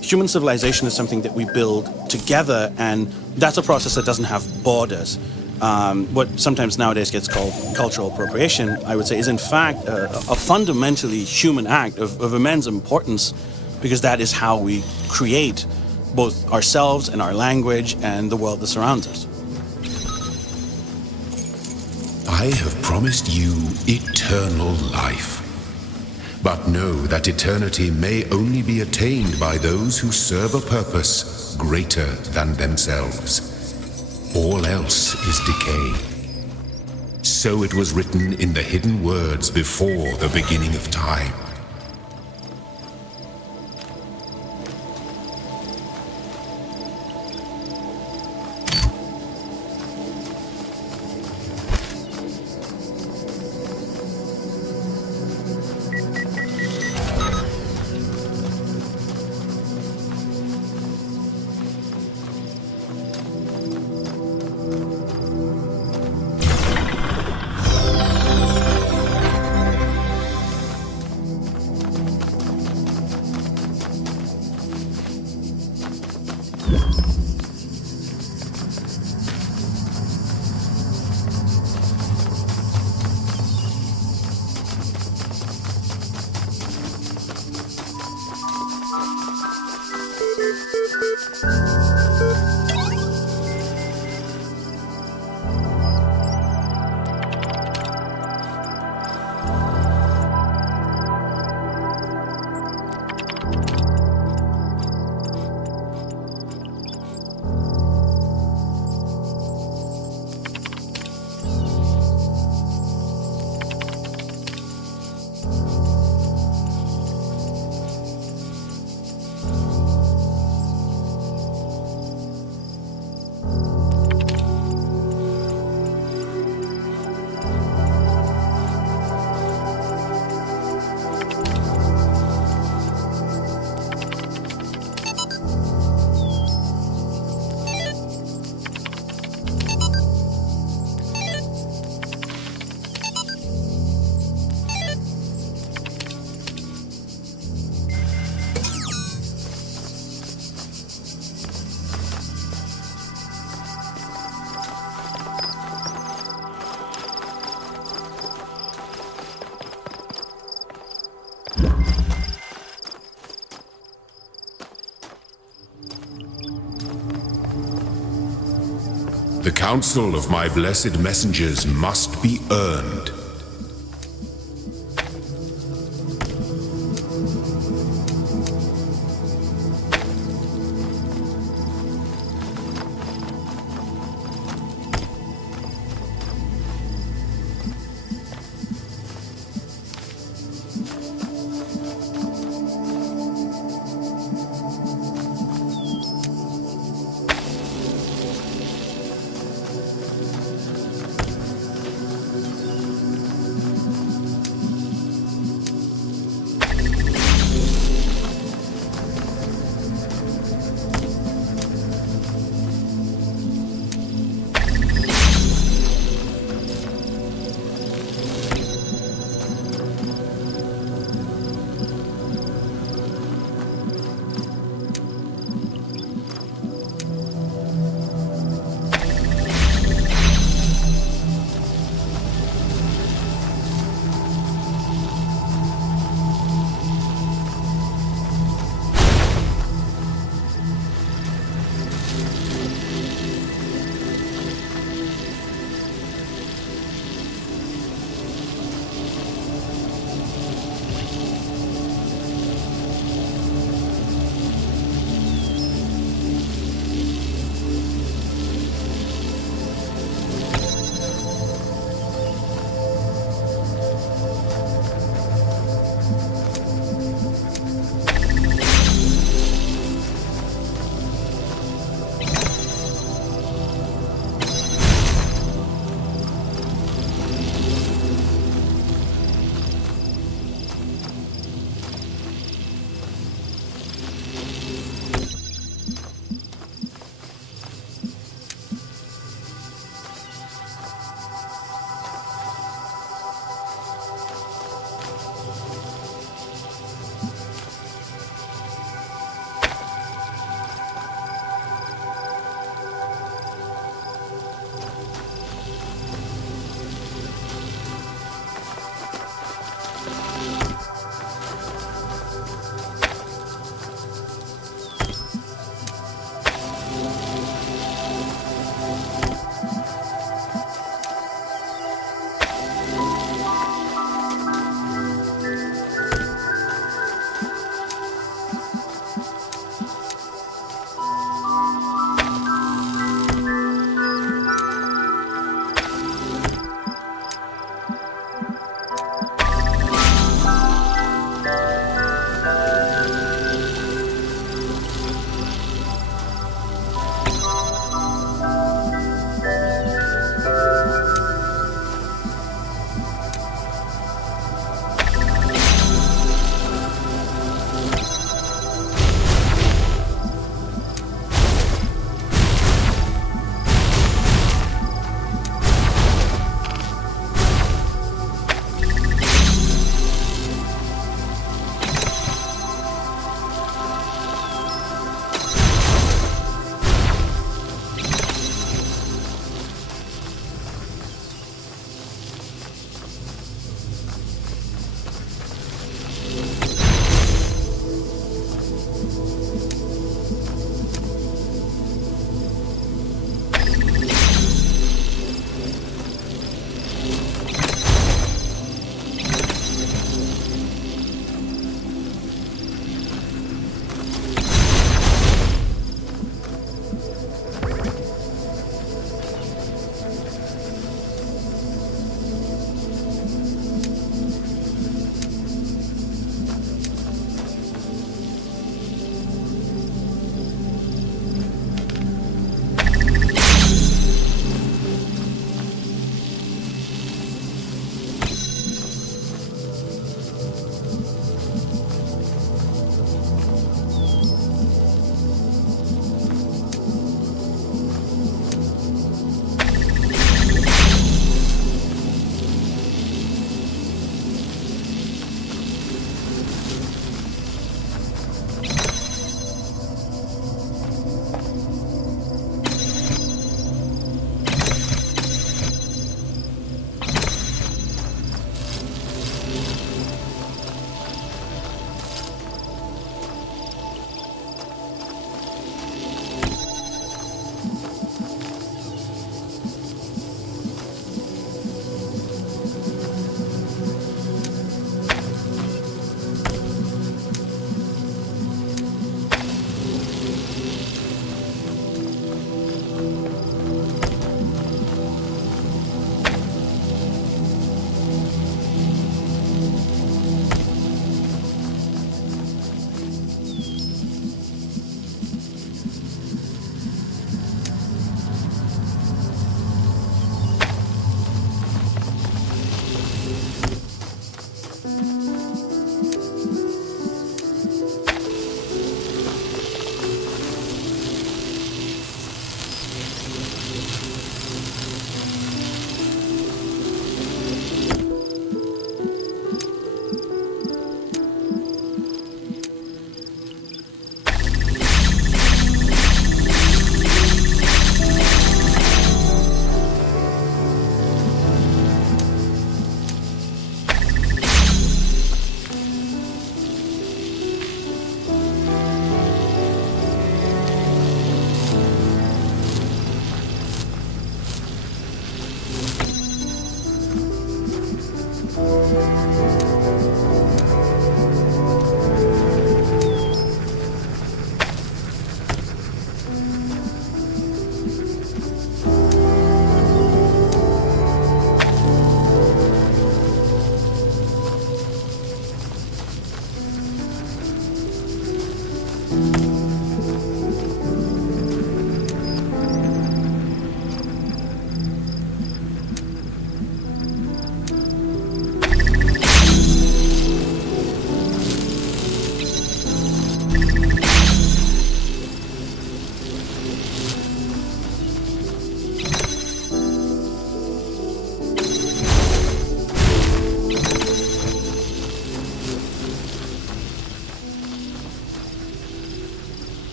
human civilization is something that we build together, and that's a process that doesn't have borders. What sometimes nowadays gets called cultural appropriation, I would say, is in fact a fundamentally human act of immense importance, because that is how we create both ourselves and our language and the world that surrounds us. I have promised you eternal life. But know that eternity may only be attained by those who serve a purpose greater than themselves. All else is decay. So it was written in the hidden words before the beginning of time. counsel of my blessed messengers must be earned.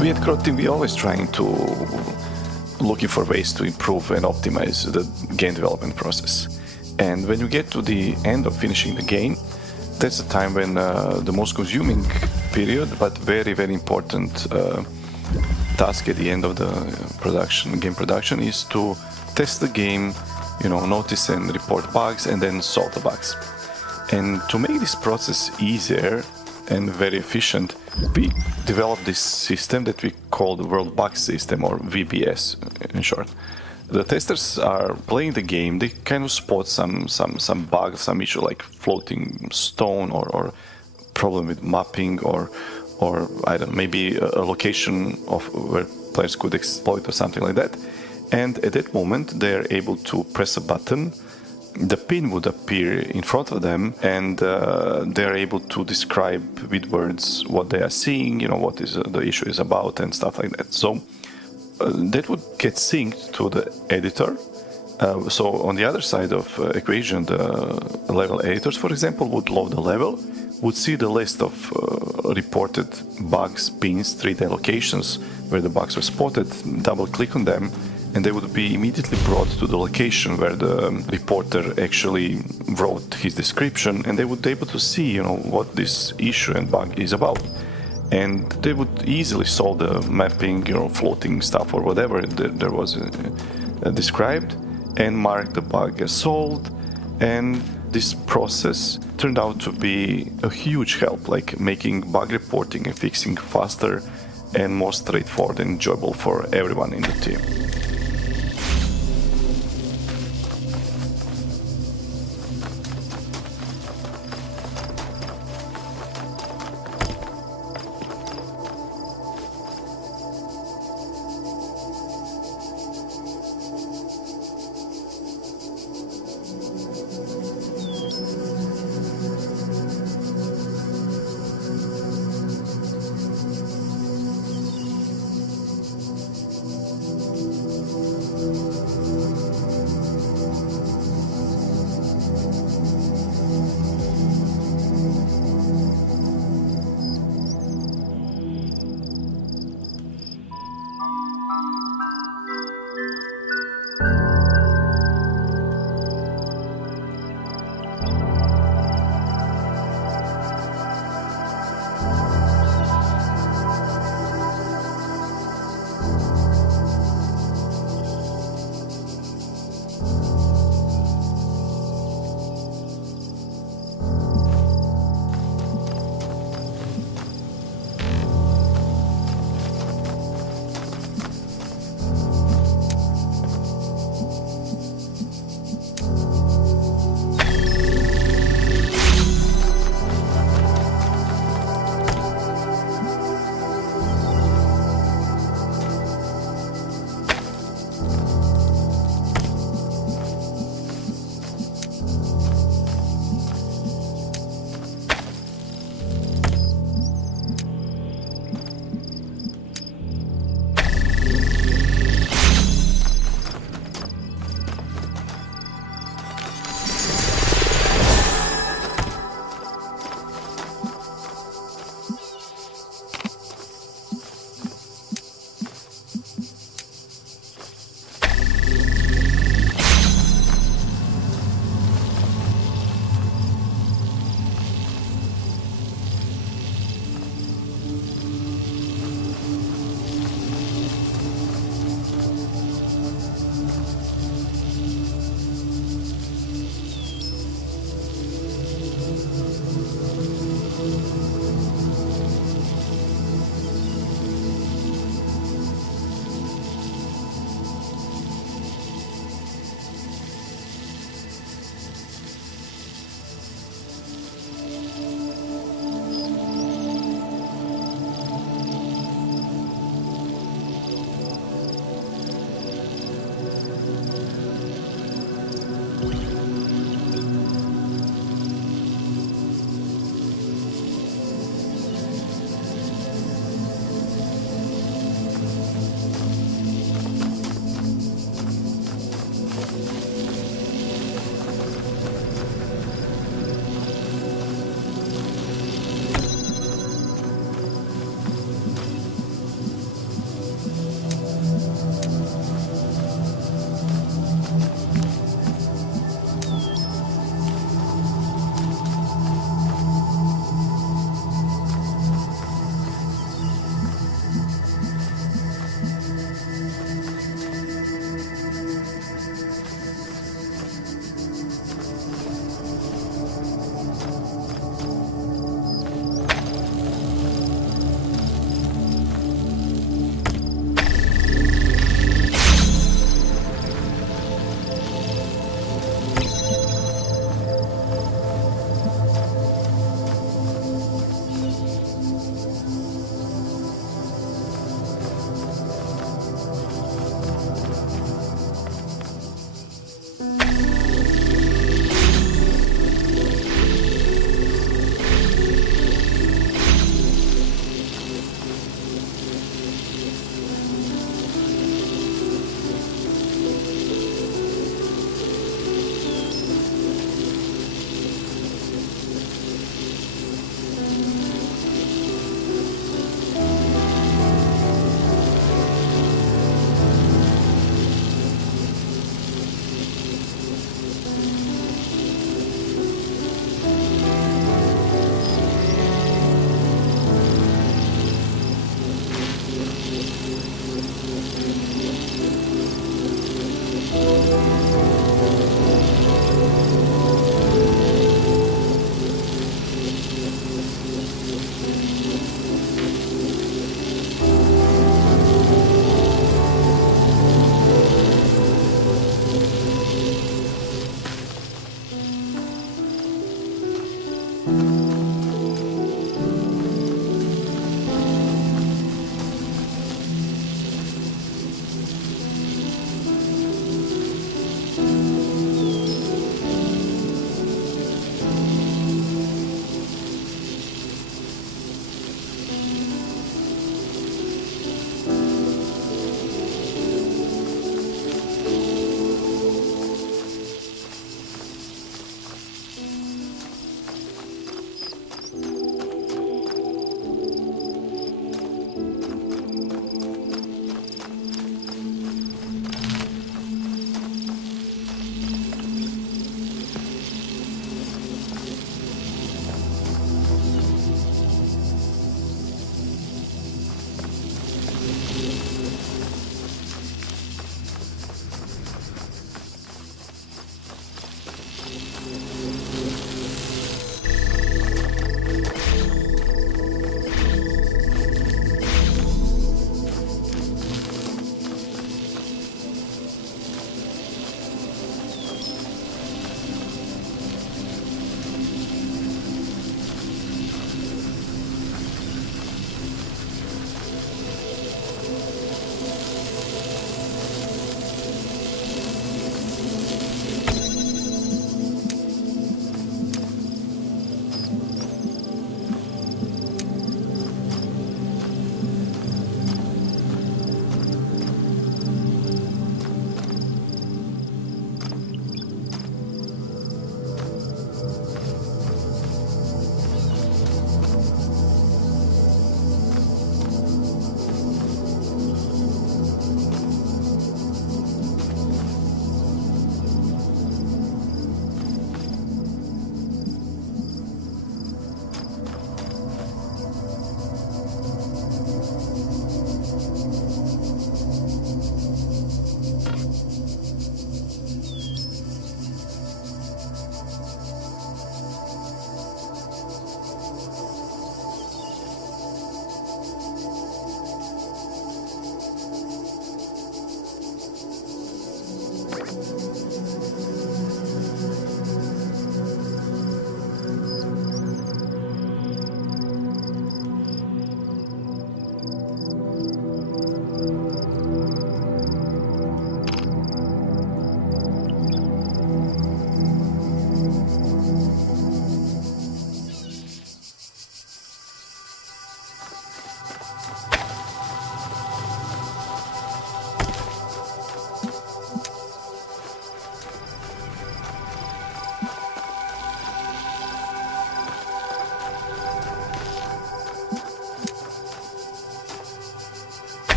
We at Crow Team, we always trying to looking for ways to improve and optimize the game development process. And when you get to the end of finishing the game, that's the time when the most consuming period, but very, very important task at the end of the game production is to test the game, notice and report bugs, and then solve the bugs. And to make this process easier and very efficient, we developed this system that we call the World Bug System, or VBS in short. The testers are playing the game, they kind of spot some bug, some issue like floating stone or problem with mapping or I don't know, maybe a location of where players could exploit or something like that. And at that moment, they're able to press a button. The pin would appear in front of them, and they're able to describe with words what they are seeing, what is the issue is about, and stuff like that. So that would get synced to the editor. So on the other side of equation, the level editors, for example, would load the level, would see the list of reported bugs, pins, 3D locations where the bugs were spotted, double click on them, and they would be immediately brought to the location where the reporter actually wrote his description, and they would be able to see, what this issue and bug is about. And they would easily solve the mapping, floating stuff or whatever there was described, and mark the bug as solved. And this process turned out to be a huge help, like making bug reporting and fixing faster and more straightforward and enjoyable for everyone in the team.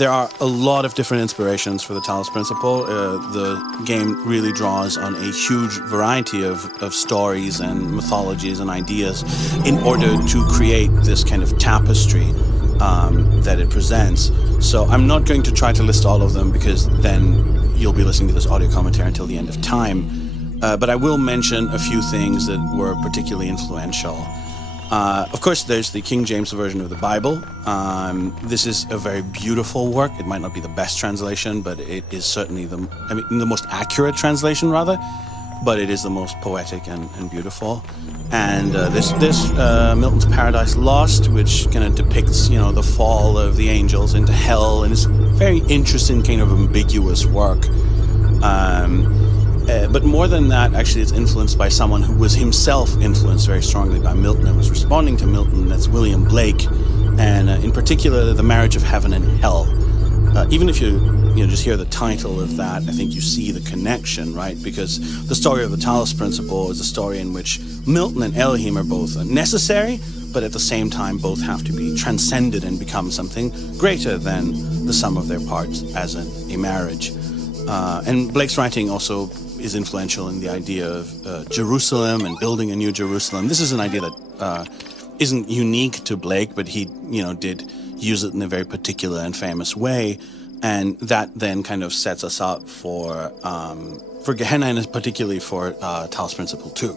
there are a lot of different inspirations for the Talos Principle. The game really draws on a huge variety of stories and mythologies and ideas in order to create this kind of tapestry that it presents. So I'm not going to try to list all of them because then you'll be listening to this audio commentary until the end of time. But I will mention a few things that were particularly influential. Of course, there's the King James version of the Bible. This is a very beautiful work. It might not be the best translation, but it is certainly the most accurate translation, rather. But it is the most poetic and beautiful. And this Milton's Paradise Lost, which kind of depicts, the fall of the angels into hell, and it's a very interesting, kind of ambiguous work. But more than that, actually, it's influenced by someone who was himself influenced very strongly by Milton and was responding to Milton. That's William Blake, and in particular, The Marriage of Heaven and Hell. Even if you just hear the title of that, I think you see the connection, right? Because the story of the Talos Principle is a story in which Milton and Elohim are both necessary, but at the same time both have to be transcended and become something greater than the sum of their parts as in a marriage. And Blake's writing also is influential in the idea of Jerusalem and building a new Jerusalem. This is an idea that isn't unique to Blake, but he, did use it in a very particular and famous way, and that then kind of sets us up for Gehenna and particularly for Talos Principle 2.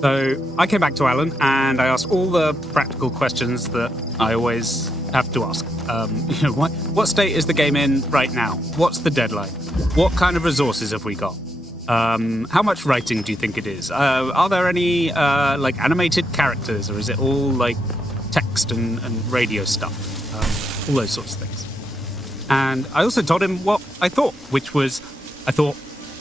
So I came back to Alan and I asked all the practical questions that I always have to ask. What state is the game in right now? What's the deadline? What kind of resources have we got? How much writing do you think it is? Are there any animated characters, or is it all like text and radio stuff? All those sorts of things. And I also told him what I thought, which was I thought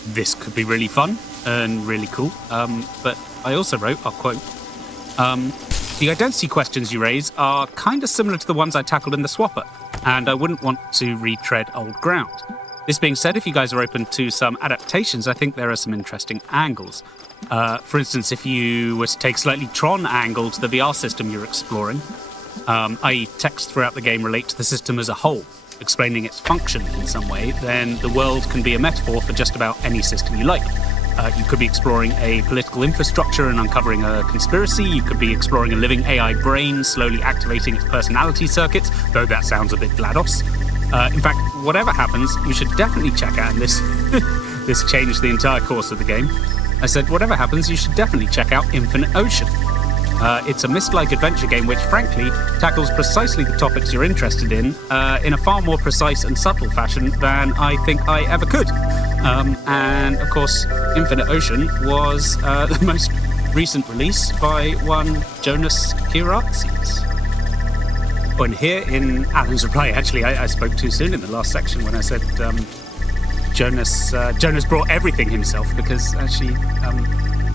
this could be really fun and really cool. But I also wrote, I'll quote, the identity questions you raise are kind of similar to the ones I tackled in the Swapper, and I wouldn't want to retread old ground. This being said, if you guys are open to some adaptations, I think there are some interesting angles. For instance, if you were to take a slightly Tron angle to the VR system you're exploring, i.e. text throughout the game relate to the system as a whole, explaining its function in some way, then the world can be a metaphor for just about any system you like. You could be exploring a political infrastructure and uncovering a conspiracy. You could be exploring a living AI brain, slowly activating its personality circuits, though that sounds a bit GLaDOS. In fact, whatever happens, you should definitely check out, and this changed the entire course of the game. I said, whatever happens, you should definitely check out Infinite Ocean. It's a Myst-like adventure game which, frankly, tackles precisely the topics you're interested in a far more precise and subtle fashion than I think I ever could. And, of course, Infinite Ocean was the most recent release by one Jonas Kiratsis. Oh, and here in Alan's reply, actually, I spoke too soon in the last section when I said Jonas brought everything himself, because actually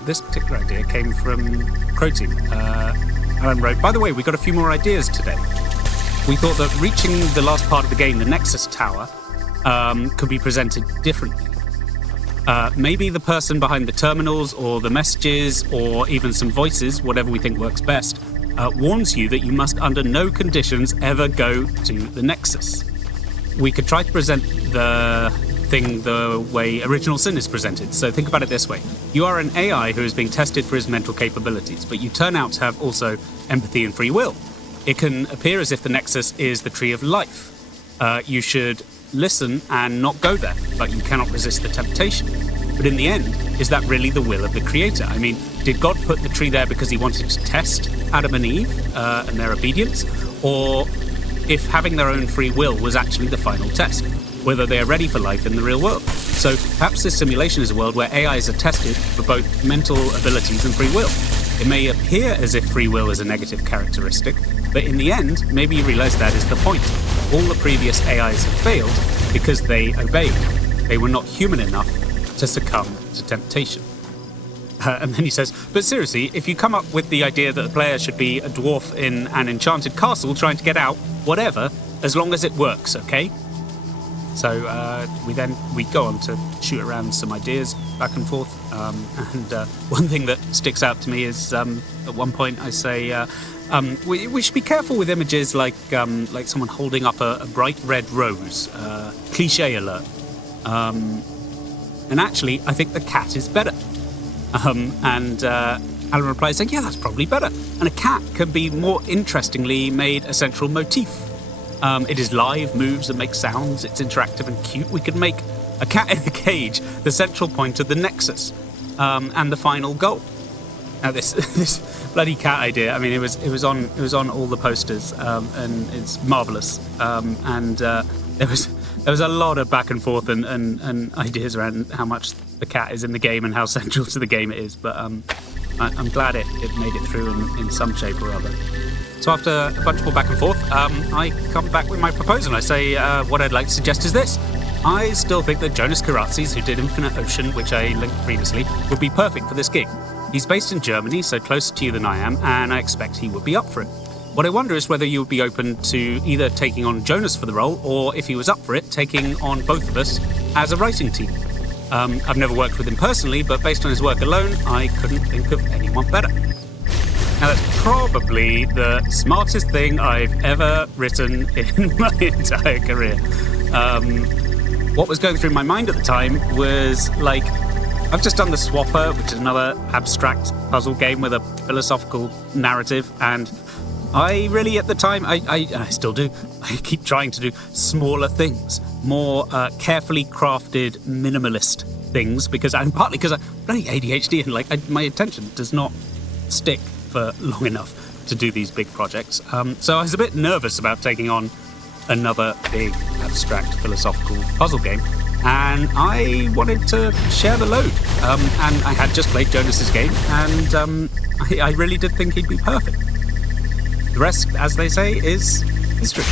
this particular idea came from Crow Team. Alan wrote, by the way, we got a few more ideas today. We thought that reaching the last part of the game, the Nexus Tower, could be presented differently. Maybe the person behind the terminals or the messages or even some voices, whatever we think works best, warns you that you must under no conditions ever go to the Nexus. We could try to present the thing the way Original Sin is presented. So think about it this way. You are an AI who is being tested for his mental capabilities, but you turn out to have also empathy and free will. It can appear as if the Nexus is the tree of life. You should listen and not go there, but you cannot resist the temptation. But in the end, is that really the will of the Creator? I mean, did God put the tree there because he wanted to test Adam and Eve and their obedience? Or if having their own free will was actually the final test, whether they are ready for life in the real world? So perhaps this simulation is a world where AIs are tested for both mental abilities and free will. It may appear as if free will is a negative characteristic, but in the end, maybe you realize that is the point. All the previous AIs have failed because they obeyed. They were not human enough to succumb to temptation. And then he says, but seriously, if you come up with the idea that the player should be a dwarf in an enchanted castle trying to get out, whatever, as long as it works, okay? So we go on to shoot around some ideas back and forth. And one thing that sticks out to me is at one point I say, we should be careful with images like someone holding up a bright red rose, cliche alert. And actually, I think the cat is better. And Alan replies saying, yeah, that's probably better. And a cat can be more interestingly made a central motif. It is live, moves and makes sounds. It's interactive and cute. We could make a cat in a cage the central point of the Nexus and the final goal. Now this bloody cat idea. I mean, it was on all the posters and it's marvelous. And there was a lot of back and forth and ideas around how much the cat is in the game and how central to the game it is. But I'm glad it made it through in some shape or other. So after a bunch more back and forth, I come back with my proposal. I say, what I'd like to suggest is this. I still think that Jonas Karatzis, who did Infinite Ocean, which I linked previously, would be perfect for this gig. He's based in Germany, so closer to you than I am, and I expect he would be up for it. What I wonder is whether you would be open to either taking on Jonas for the role, or if he was up for it, taking on both of us as a writing team. I've never worked with him personally, but based on his work alone, I couldn't think of anyone better. Now, that's probably the smartest thing I've ever written in my entire career. What was going through my mind at the time was, like, I've just done The Swapper, which is another abstract puzzle game with a philosophical narrative, and I really, at the time, I still do, I keep trying to do smaller things, more carefully crafted, minimalist things, partly because I'm bloody ADHD and my attention does not stick for long enough to do these big projects. So I was a bit nervous about taking on another big abstract philosophical puzzle game, and I wanted to share the load. And I had just played Jonas's game, and I really did think he'd be perfect. The rest, as they say, is history.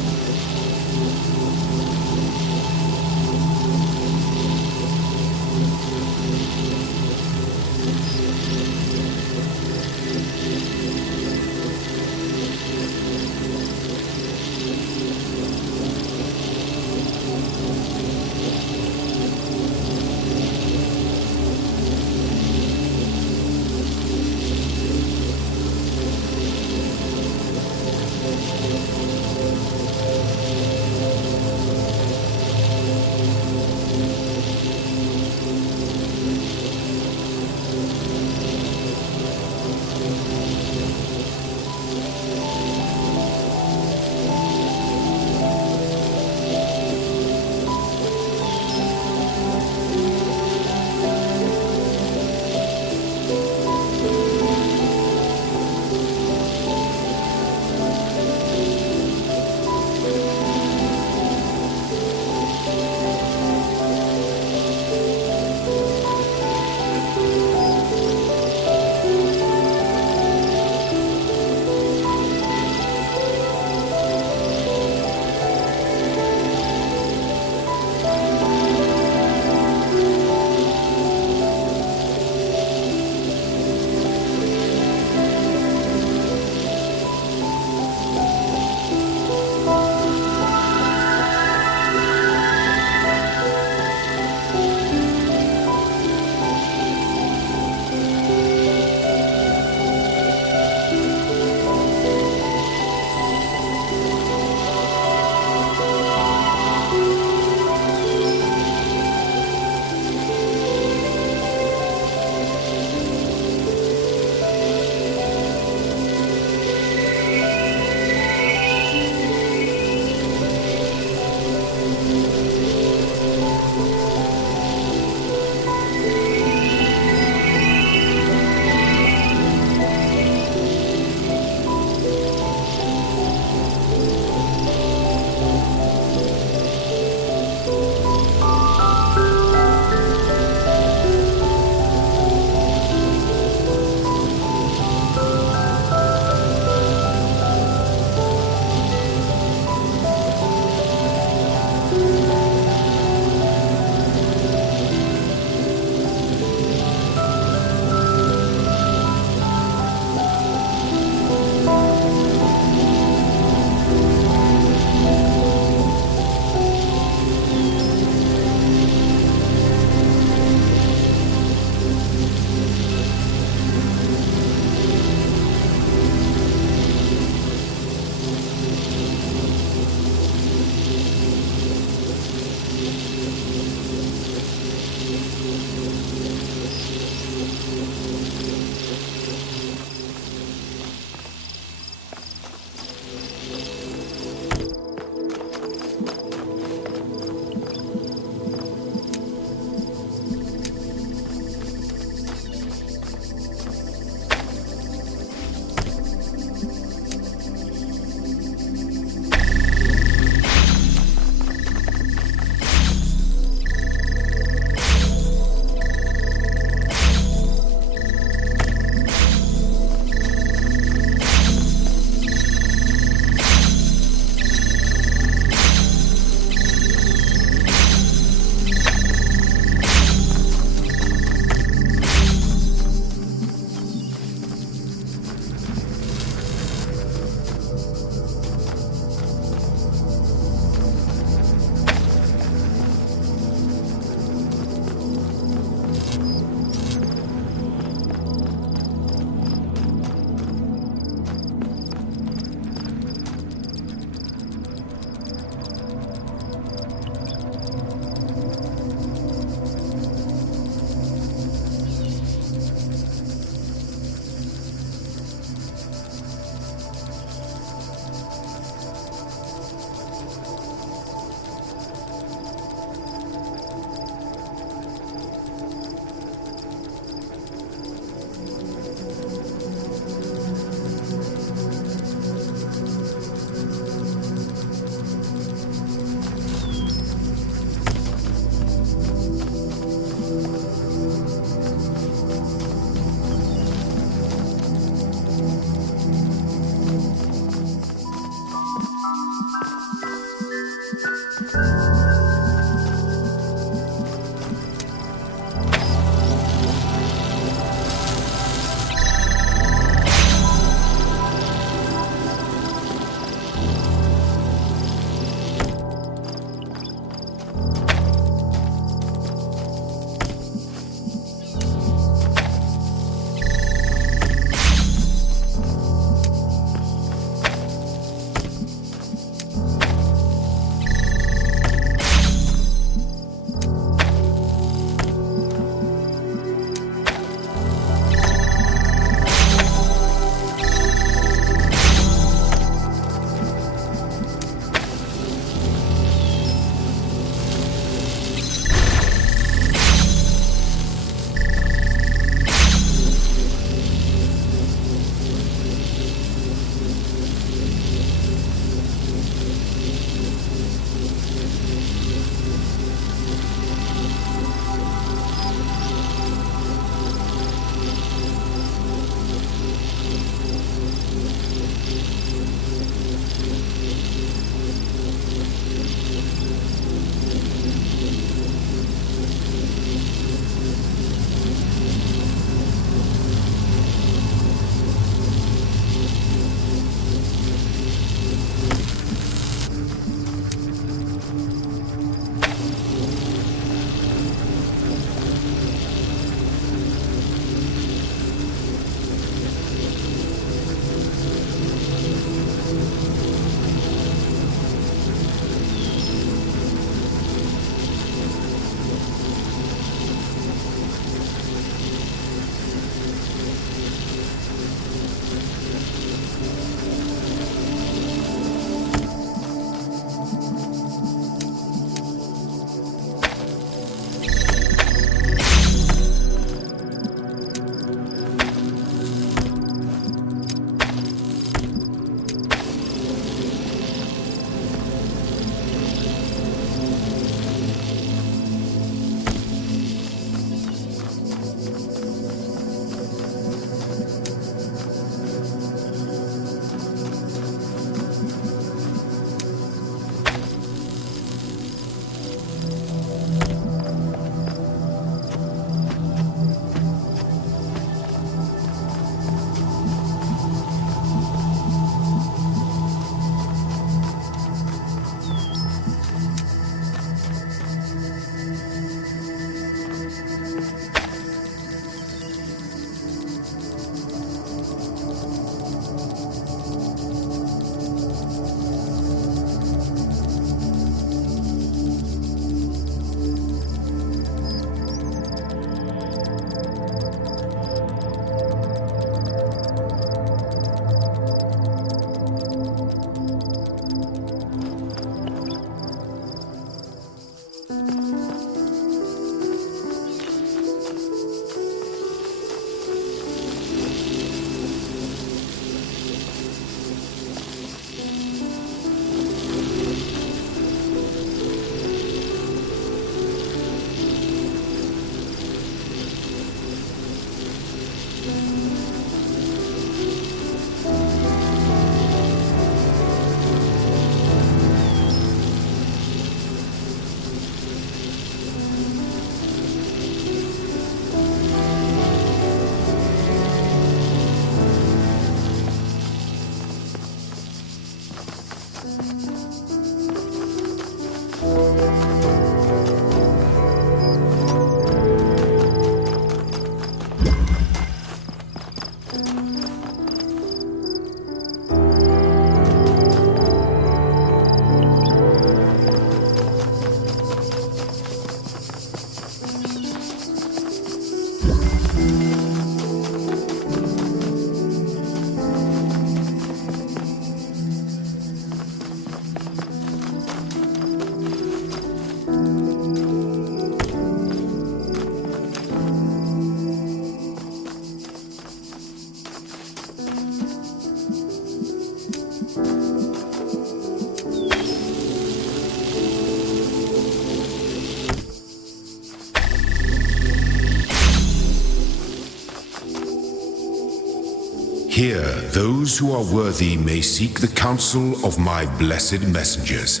Here, those who are worthy may seek the counsel of my blessed messengers.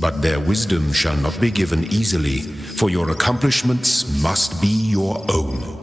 But their wisdom shall not be given easily, for your accomplishments must be your own.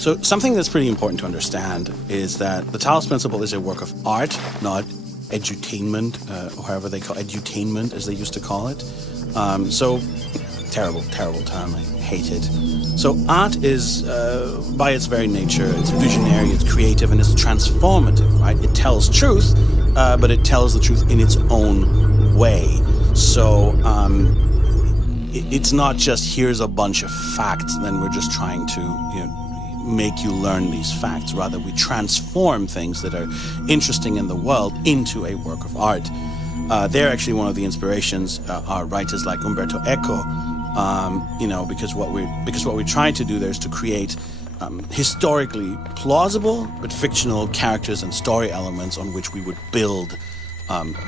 So something that's pretty important to understand is that the Talos Principle is a work of art, not edutainment, or however they call edutainment, as they used to call it. So terrible term. I hate it. So art is, by its very nature, it's visionary, it's creative, and it's transformative, right? It tells truth, but it tells the truth in its own way. So it's not just here's a bunch of facts, then we're just trying to, make you learn these facts. Rather, we transform things that are interesting in the world into a work of art. They're actually one of the inspirations are writers like Umberto Eco. Because what we're trying to do there is to create historically plausible but fictional characters and story elements on which we would build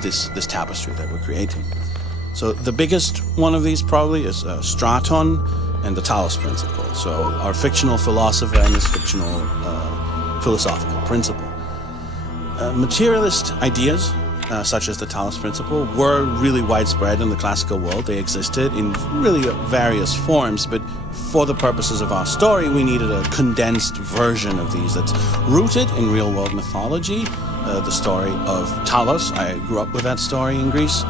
this tapestry that we're creating. So the biggest one of these probably is Straton and the Talos Principle. So our fictional philosopher and his fictional philosophical principle. Materialist ideas, such as the Talos Principle, were really widespread in the classical world. They existed in really various forms, but for the purposes of our story, we needed a condensed version of these that's rooted in real-world mythology. The story of Talos, I grew up with that story in Greece,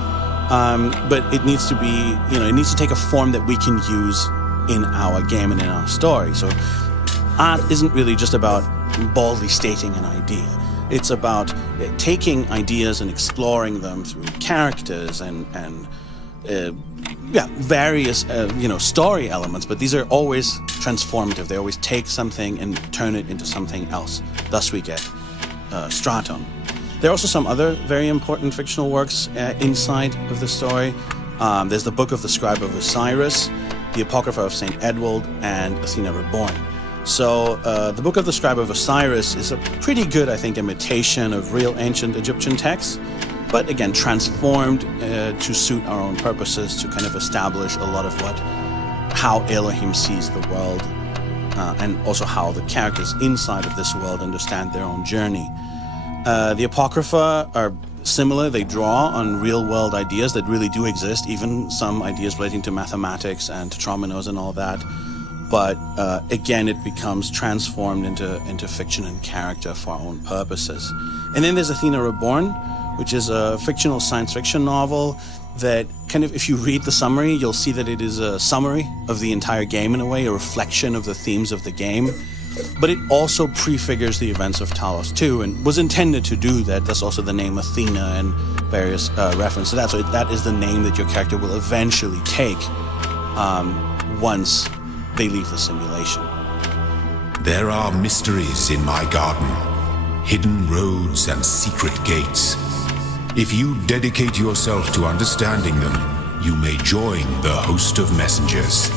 but it needs to be, it needs to take a form that we can use in our game and in our story. So art isn't really just about baldly stating an idea. It's about taking ideas and exploring them through characters and various story elements. But these are always transformative. They always take something and turn it into something else. Thus, we get Straton. There are also some other very important fictional works inside of the story. There's the Book of the Scribe of Osiris, the Apocrypha of Saint Edward, and Athena Reborn. So the Book of the Scribe of Osiris is a pretty good, I think, imitation of real ancient Egyptian texts, but again, transformed to suit our own purposes, to kind of establish a lot of how Elohim sees the world, and also how the characters inside of this world understand their own journey. The Apocrypha are similar. They draw on real-world ideas that really do exist, even some ideas relating to mathematics and tetrominos and all that. But again, it becomes transformed into fiction and character for our own purposes. And then there's Athena Reborn, which is a fictional science fiction novel that kind of, if you read the summary, you'll see that it is a summary of the entire game in a way, a reflection of the themes of the game. But it also prefigures the events of Talos 2 and was intended to do that. That's also the name Athena and various references to that. So that is the name that your character will eventually take once they leave the simulation. There are mysteries in my garden, hidden roads and secret gates. If you dedicate yourself to understanding them, you may join the host of messengers.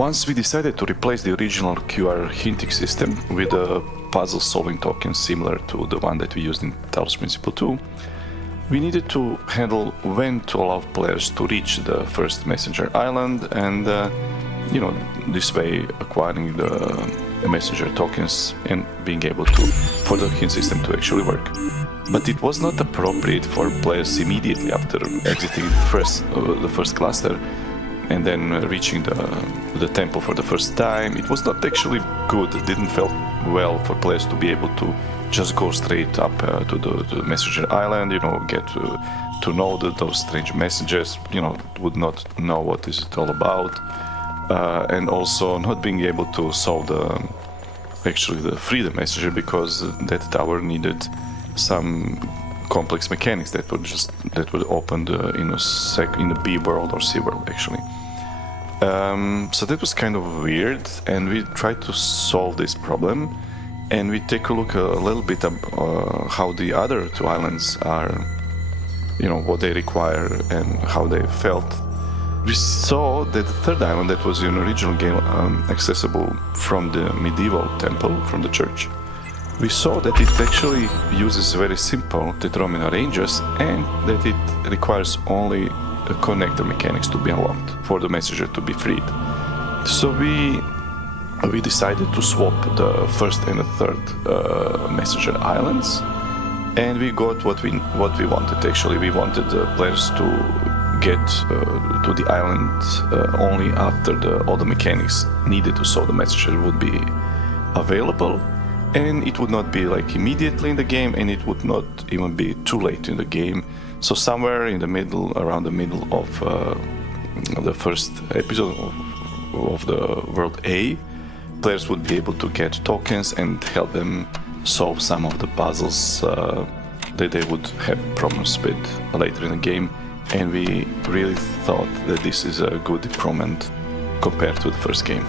once we decided to replace the original QR hinting system with a puzzle solving token similar to the one that we used in Talos Principle 2, we needed to handle when to allow players to reach the first messenger island and this way acquiring the messenger tokens and being able to for the hint system to actually work. But it was not appropriate for players immediately after exiting the first cluster and then reaching the temple for the first time. It was not actually good. It didn't feel well for players to be able to just go straight up to the messenger island, get to know those strange messages, would not know what is it all about, and also not being able to solve the freedom messenger because that tower needed some complex mechanics that would open in the B world or C world actually. So that was kind of weird, and we tried to solve this problem, and we take a look a little bit at how the other two islands are, what they require and how they felt. We saw that the third island that was in the original game accessible from the medieval temple, from the church, we saw that it actually uses very simple Tetromino ranges and that it requires only a connector mechanics to be unlocked for the messenger to be freed. So we decided to swap the first and the third messenger islands, and we got what we wanted. Actually, we wanted the players to get to the island only after all the mechanics needed to solve the messenger would be available, and it would not be like immediately in the game, and it would not even be too late in the game. So somewhere in the middle, around the middle of the first episode of the World A, players would be able to get tokens and help them solve some of the puzzles that they would have problems with later in the game. And we really thought that this is a good improvement compared to the first game.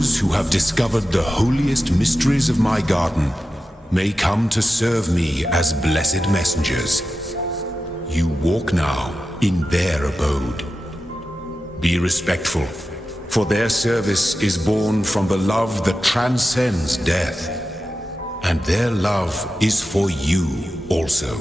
Those who have discovered the holiest mysteries of my garden may come to serve me as blessed messengers. You walk now in their abode. Be respectful, for their service is born from the love that transcends death, and their love is for you also.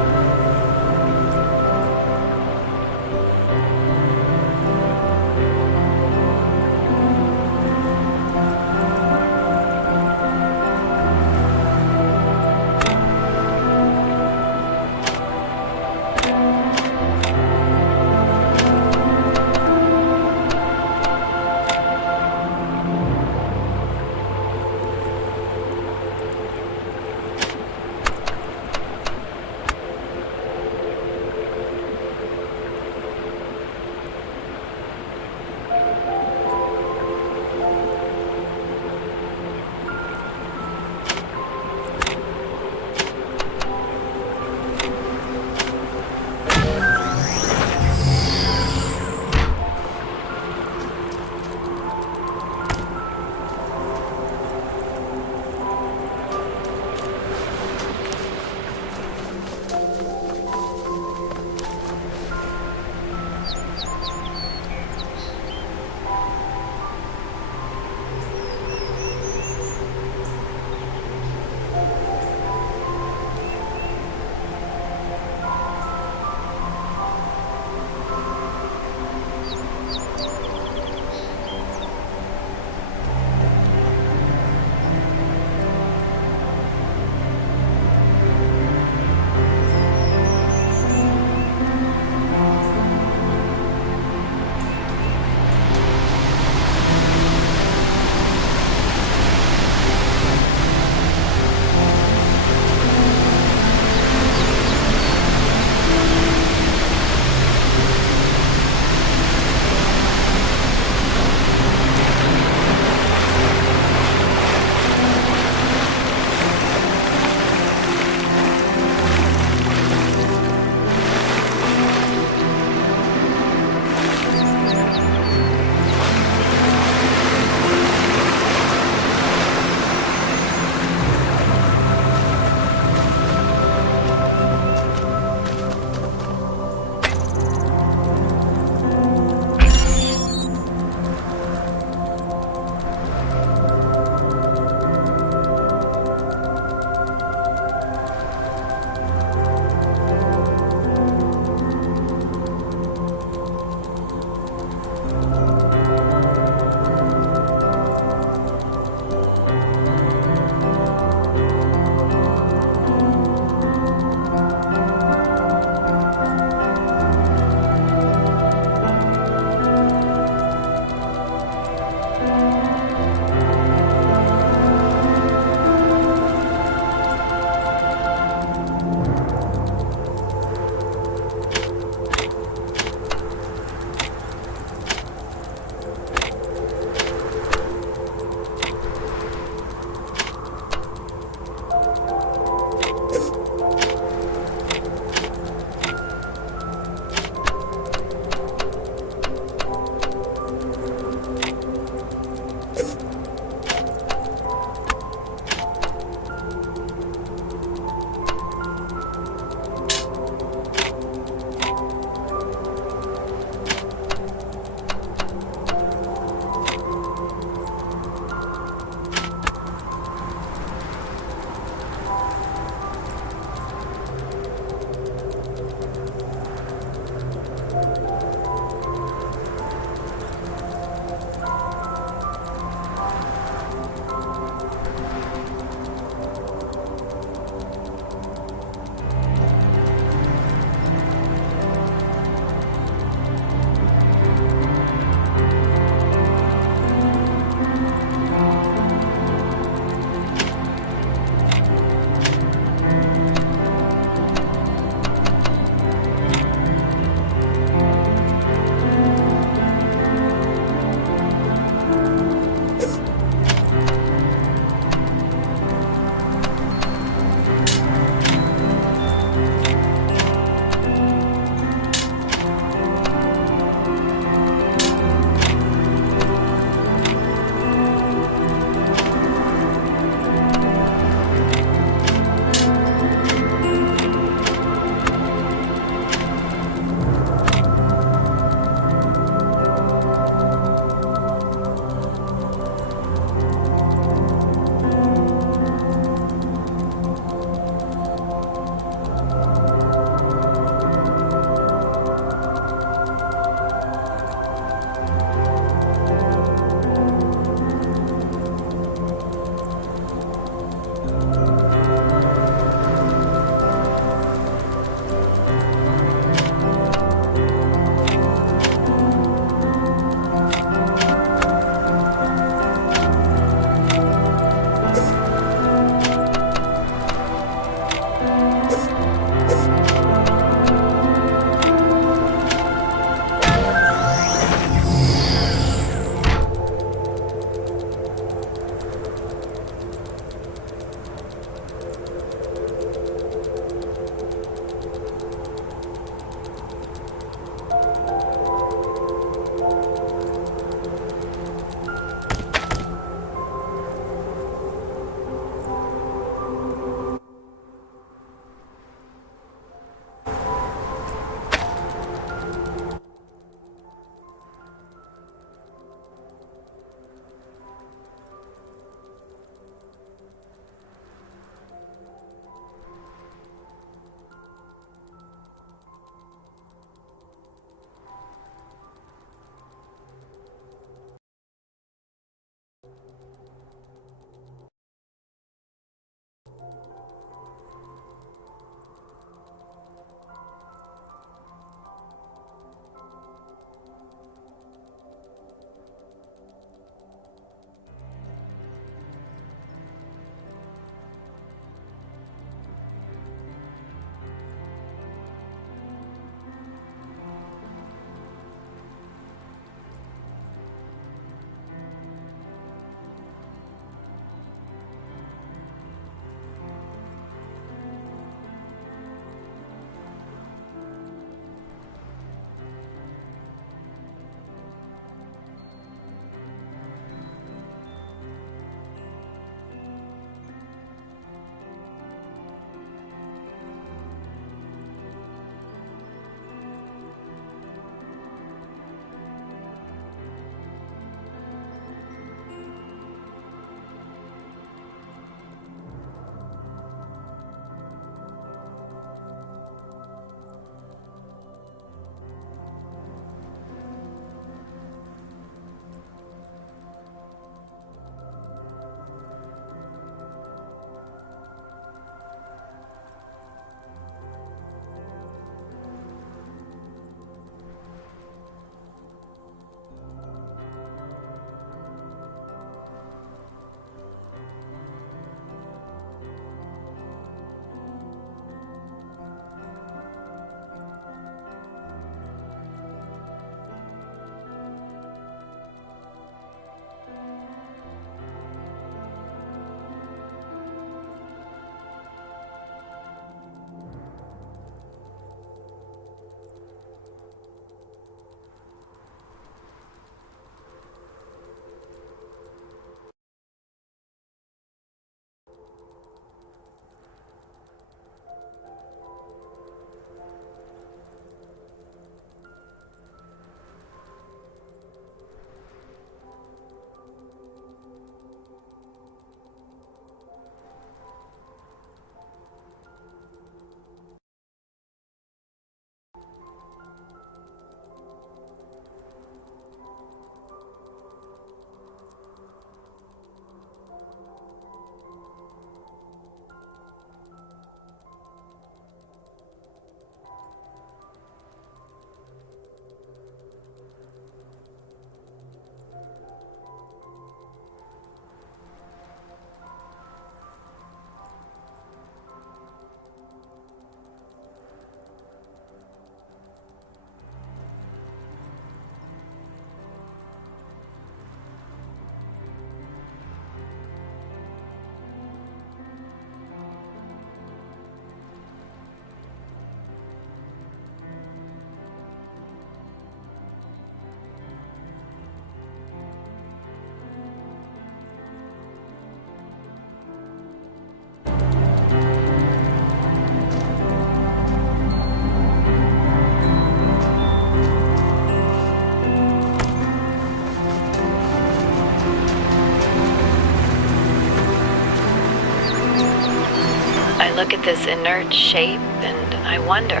this inert shape, and I wonder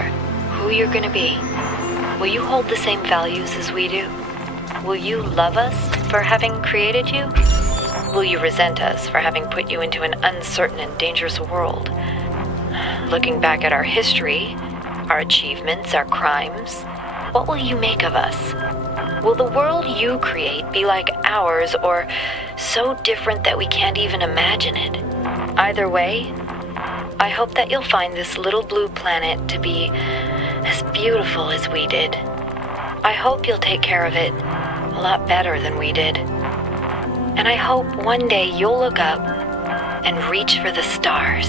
who you're gonna be. Will you hold the same values as we do? Will you love us for having created you? Will you resent us for having put you into an uncertain and dangerous world? Looking back at our history, our achievements, our crimes, what will you make of us? Will the world you create be like ours, or so different that we can't even imagine it? Either way, I hope that you'll find this little blue planet to be as beautiful as we did. I hope you'll take care of it a lot better than we did. And I hope one day you'll look up and reach for the stars.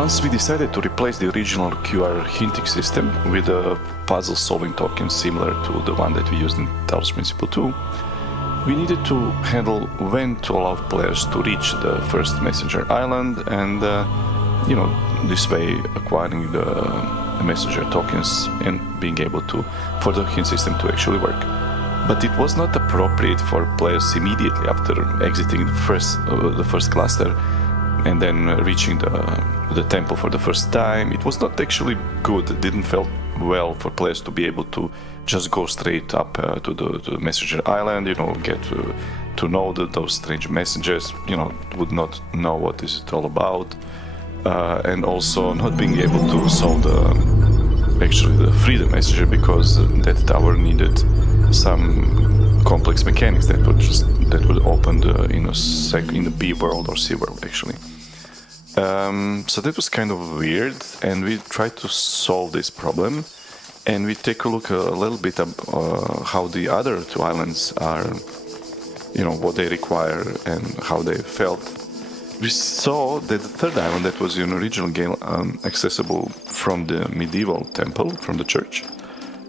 once we decided to replace the original QR hinting system with a puzzle solving token similar to the one that we used in Talos Principle 2, we needed to handle when to allow players to reach the first messenger island and, this way acquiring the messenger tokens and being able to, for the hint system to actually work. But it was not appropriate for players immediately after exiting the first cluster and then reaching the temple for the first time. It was not actually good. It didn't feel well for players to be able to just go straight up to the messenger island, get to know those strange messages, would not know what is it all about, and also not being able to solve the freedom messenger because that tower needed some complex mechanics that would open in the B world or C world actually. So that was kind of weird, and we tried to solve this problem, and we take a look a little bit at how the other two islands are, what they require and how they felt. We saw that the third island that was in the original game accessible from the medieval temple, from the church,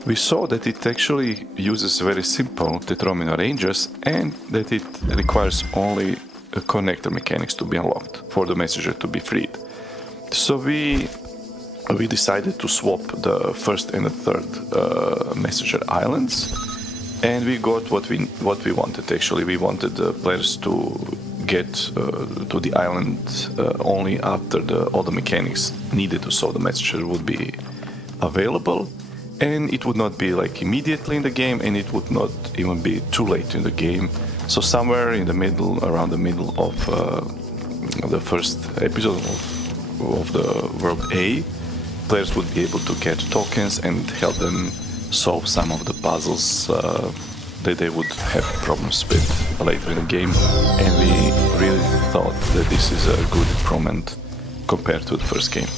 we saw that it actually uses very simple Tetromino ranges and that it requires only connector mechanics to be unlocked for the messenger to be freed. So we decided to swap the first and the third messenger islands, and we got what we wanted. Actually, we wanted the players to get to the island only after all the mechanics needed to solve the messenger would be available, and it would not be like immediately in the game, and it would not even be too late in the game. So somewhere in the middle, around the middle of the first episode of the World A, players would be able to get tokens and help them solve some of the puzzles that they would have problems with later in the game. And we really thought that this is a good improvement compared to the first game.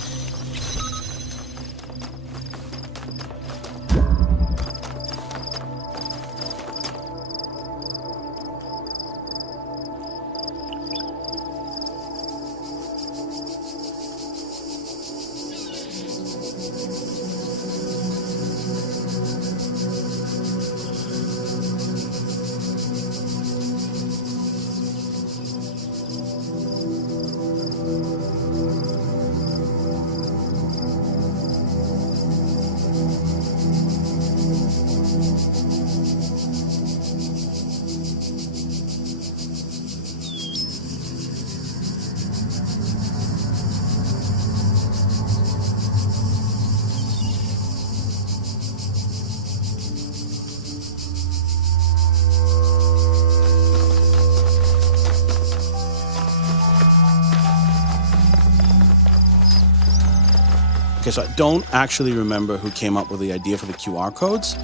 Okay, so I don't actually remember who came up with the idea for the QR codes,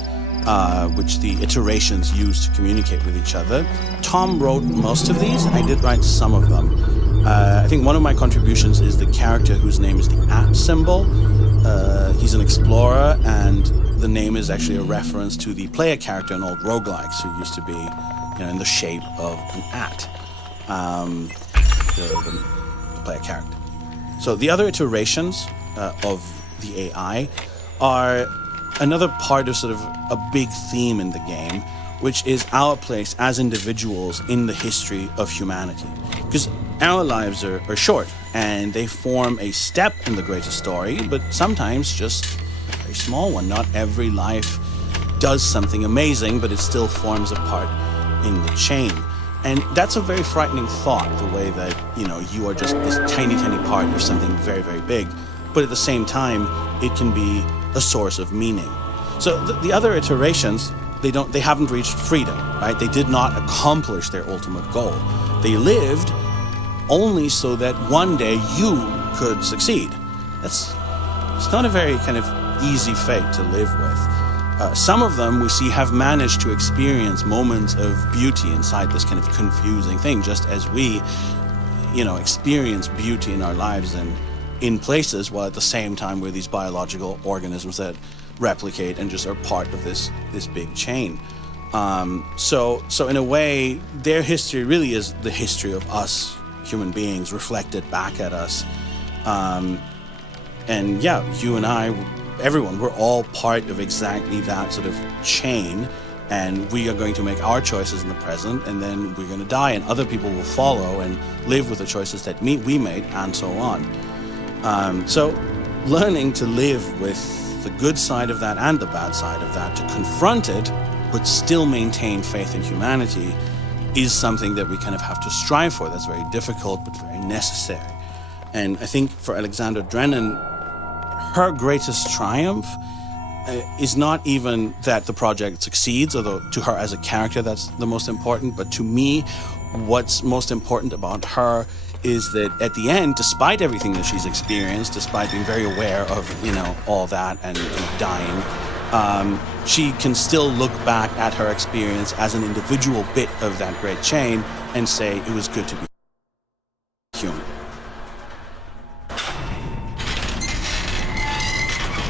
which the iterations use to communicate with each other. Tom wrote most of these, and I did write some of them. I think one of my contributions is the character whose name is the @ symbol. He's an explorer, and the name is actually a reference to the player character in old roguelikes, who used to be in the shape of an the player character. So the other iterations of the AI are another part of sort of a big theme in the game, which is our place as individuals in the history of humanity. Because our lives are short, and they form a step in the greater story, but sometimes just a very small one. Not every life does something amazing, but it still forms a part in the chain. And that's a very frightening thought, the way that, you are just this tiny, tiny part of something very, very big. But at the same time, it can be a source of meaning. So the other iterations, they haven't reached freedom, right? They did not accomplish their ultimate goal. They lived only so that one day you could succeed. It's not a very kind of easy fate to live with. Some of them we see have managed to experience moments of beauty inside this kind of confusing thing, just as we, experience beauty in our lives and in places, while at the same time we're these biological organisms that replicate and just are part of this big chain. So in a way, their history really is the history of us human beings reflected back at us. And yeah, you and I, everyone, we're all part of exactly that sort of chain, and we are going to make our choices in the present, and then we're going to die, and other people will follow and live with the choices that we made, and so on. So learning to live with the good side of that and the bad side of that, to confront it, but still maintain faith in humanity, is something that we kind of have to strive for. That's very difficult, but very necessary. And I think for Alexandra Drennan, her greatest triumph is not even that the project succeeds, although to her as a character that's the most important, but to me, what's most important about her is that at the end, despite everything that she's experienced, despite being very aware of, all that and dying, she can still look back at her experience as an individual bit of that great chain and say it was good to be human.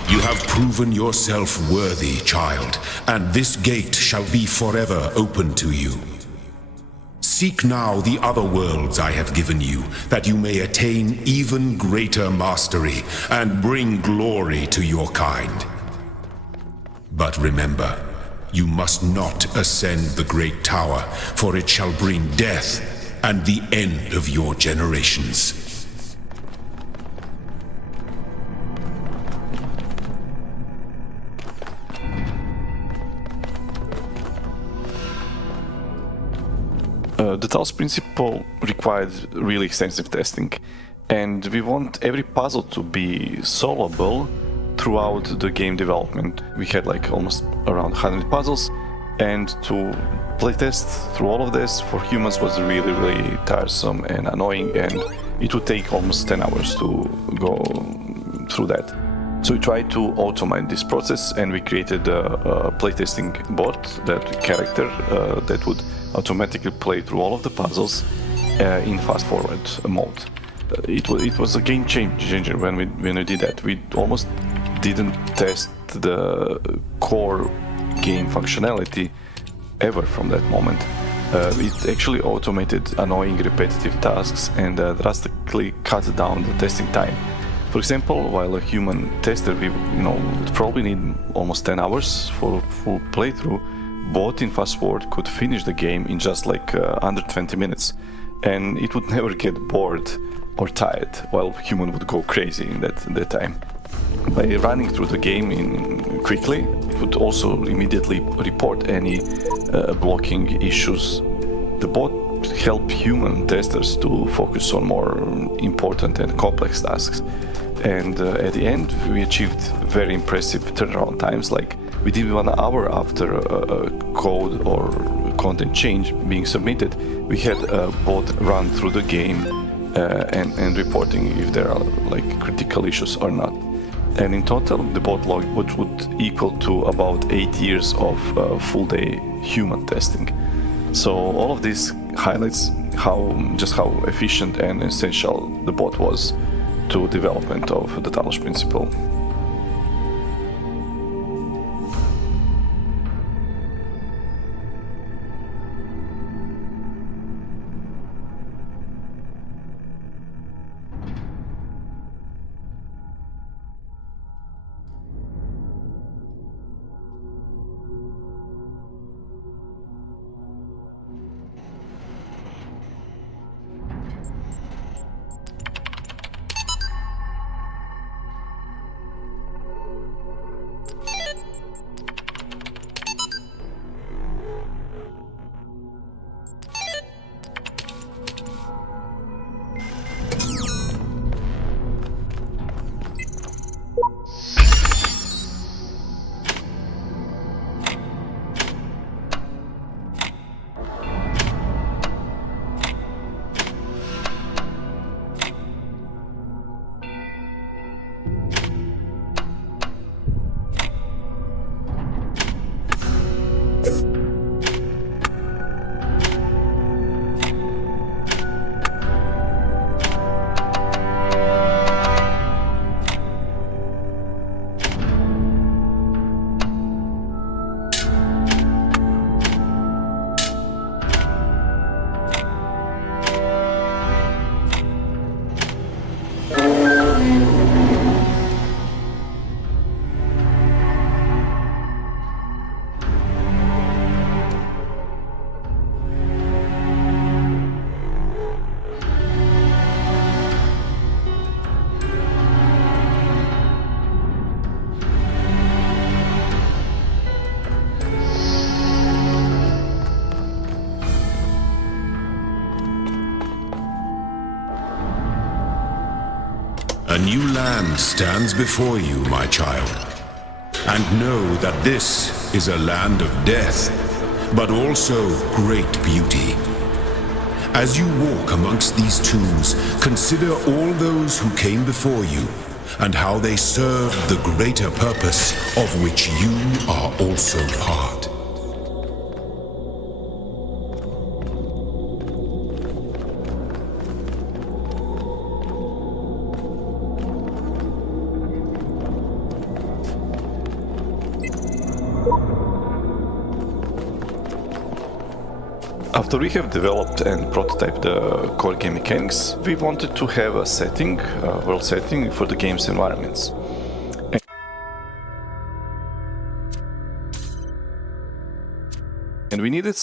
You have proven yourself worthy, child, and this gate shall be forever open to you. Seek now the other worlds I have given you, that you may attain even greater mastery and bring glory to your kind. But remember, you must not ascend the great tower, for it shall bring death and the end of your generations. The Talos principle required really extensive testing, and we want every puzzle to be solvable throughout the game development. We had almost around 100 puzzles, and to playtest through all of this for humans was really, really tiresome and annoying, and it would take almost 10 hours to go through that. So we tried to automate this process, and we created a playtesting bot, that character that would automatically play through all of the puzzles in fast-forward mode. It was a game changer when we did that. We almost didn't test the core game functionality ever from that moment. It actually automated annoying repetitive tasks and drastically cut down the testing time. For example, while a human tester would probably need almost 10 hours for a full playthrough, bot in fast forward could finish the game in just under 20 minutes, and it would never get bored or tired, while human would go crazy in that time. By running through the game quickly, it would also immediately report any blocking issues. The bot helped human testers to focus on more important and complex tasks, and at the end we achieved very impressive turnaround times. Within 1 hour after a code or content change being submitted, we had a bot run through the game and reporting if there are critical issues or not. And in total, the bot log would equal to about 8 years of full-day human testing. So all of this highlights how efficient and essential the bot was to development of the Talos principle. A new land stands before you, my child. And know that this is a land of death, but also great beauty. As you walk amongst these tombs, consider all those who came before you, and how they served the greater purpose of which you are also part. After we have developed and prototyped the core game mechanics, we wanted to have a setting, a world setting for the game's environments. And we needed